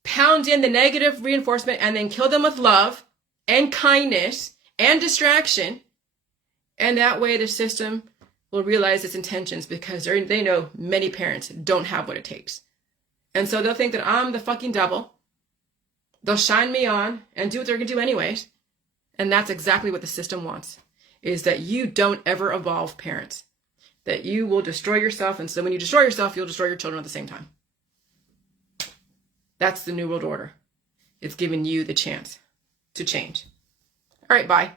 pound in the negative reinforcement and then kill them with love and kindness and distraction. And that way the system will realize its intentions, because they know many parents don't have what it takes. And so they'll think that I'm the fucking devil. They'll shine me on and do what they're going to do anyways. And that's exactly what the system wants, is that you don't ever evolve parents. That you will destroy yourself, and so when you destroy yourself, you'll destroy your children at the same time. That's the New World Order. It's giving you the chance to change. All right, bye.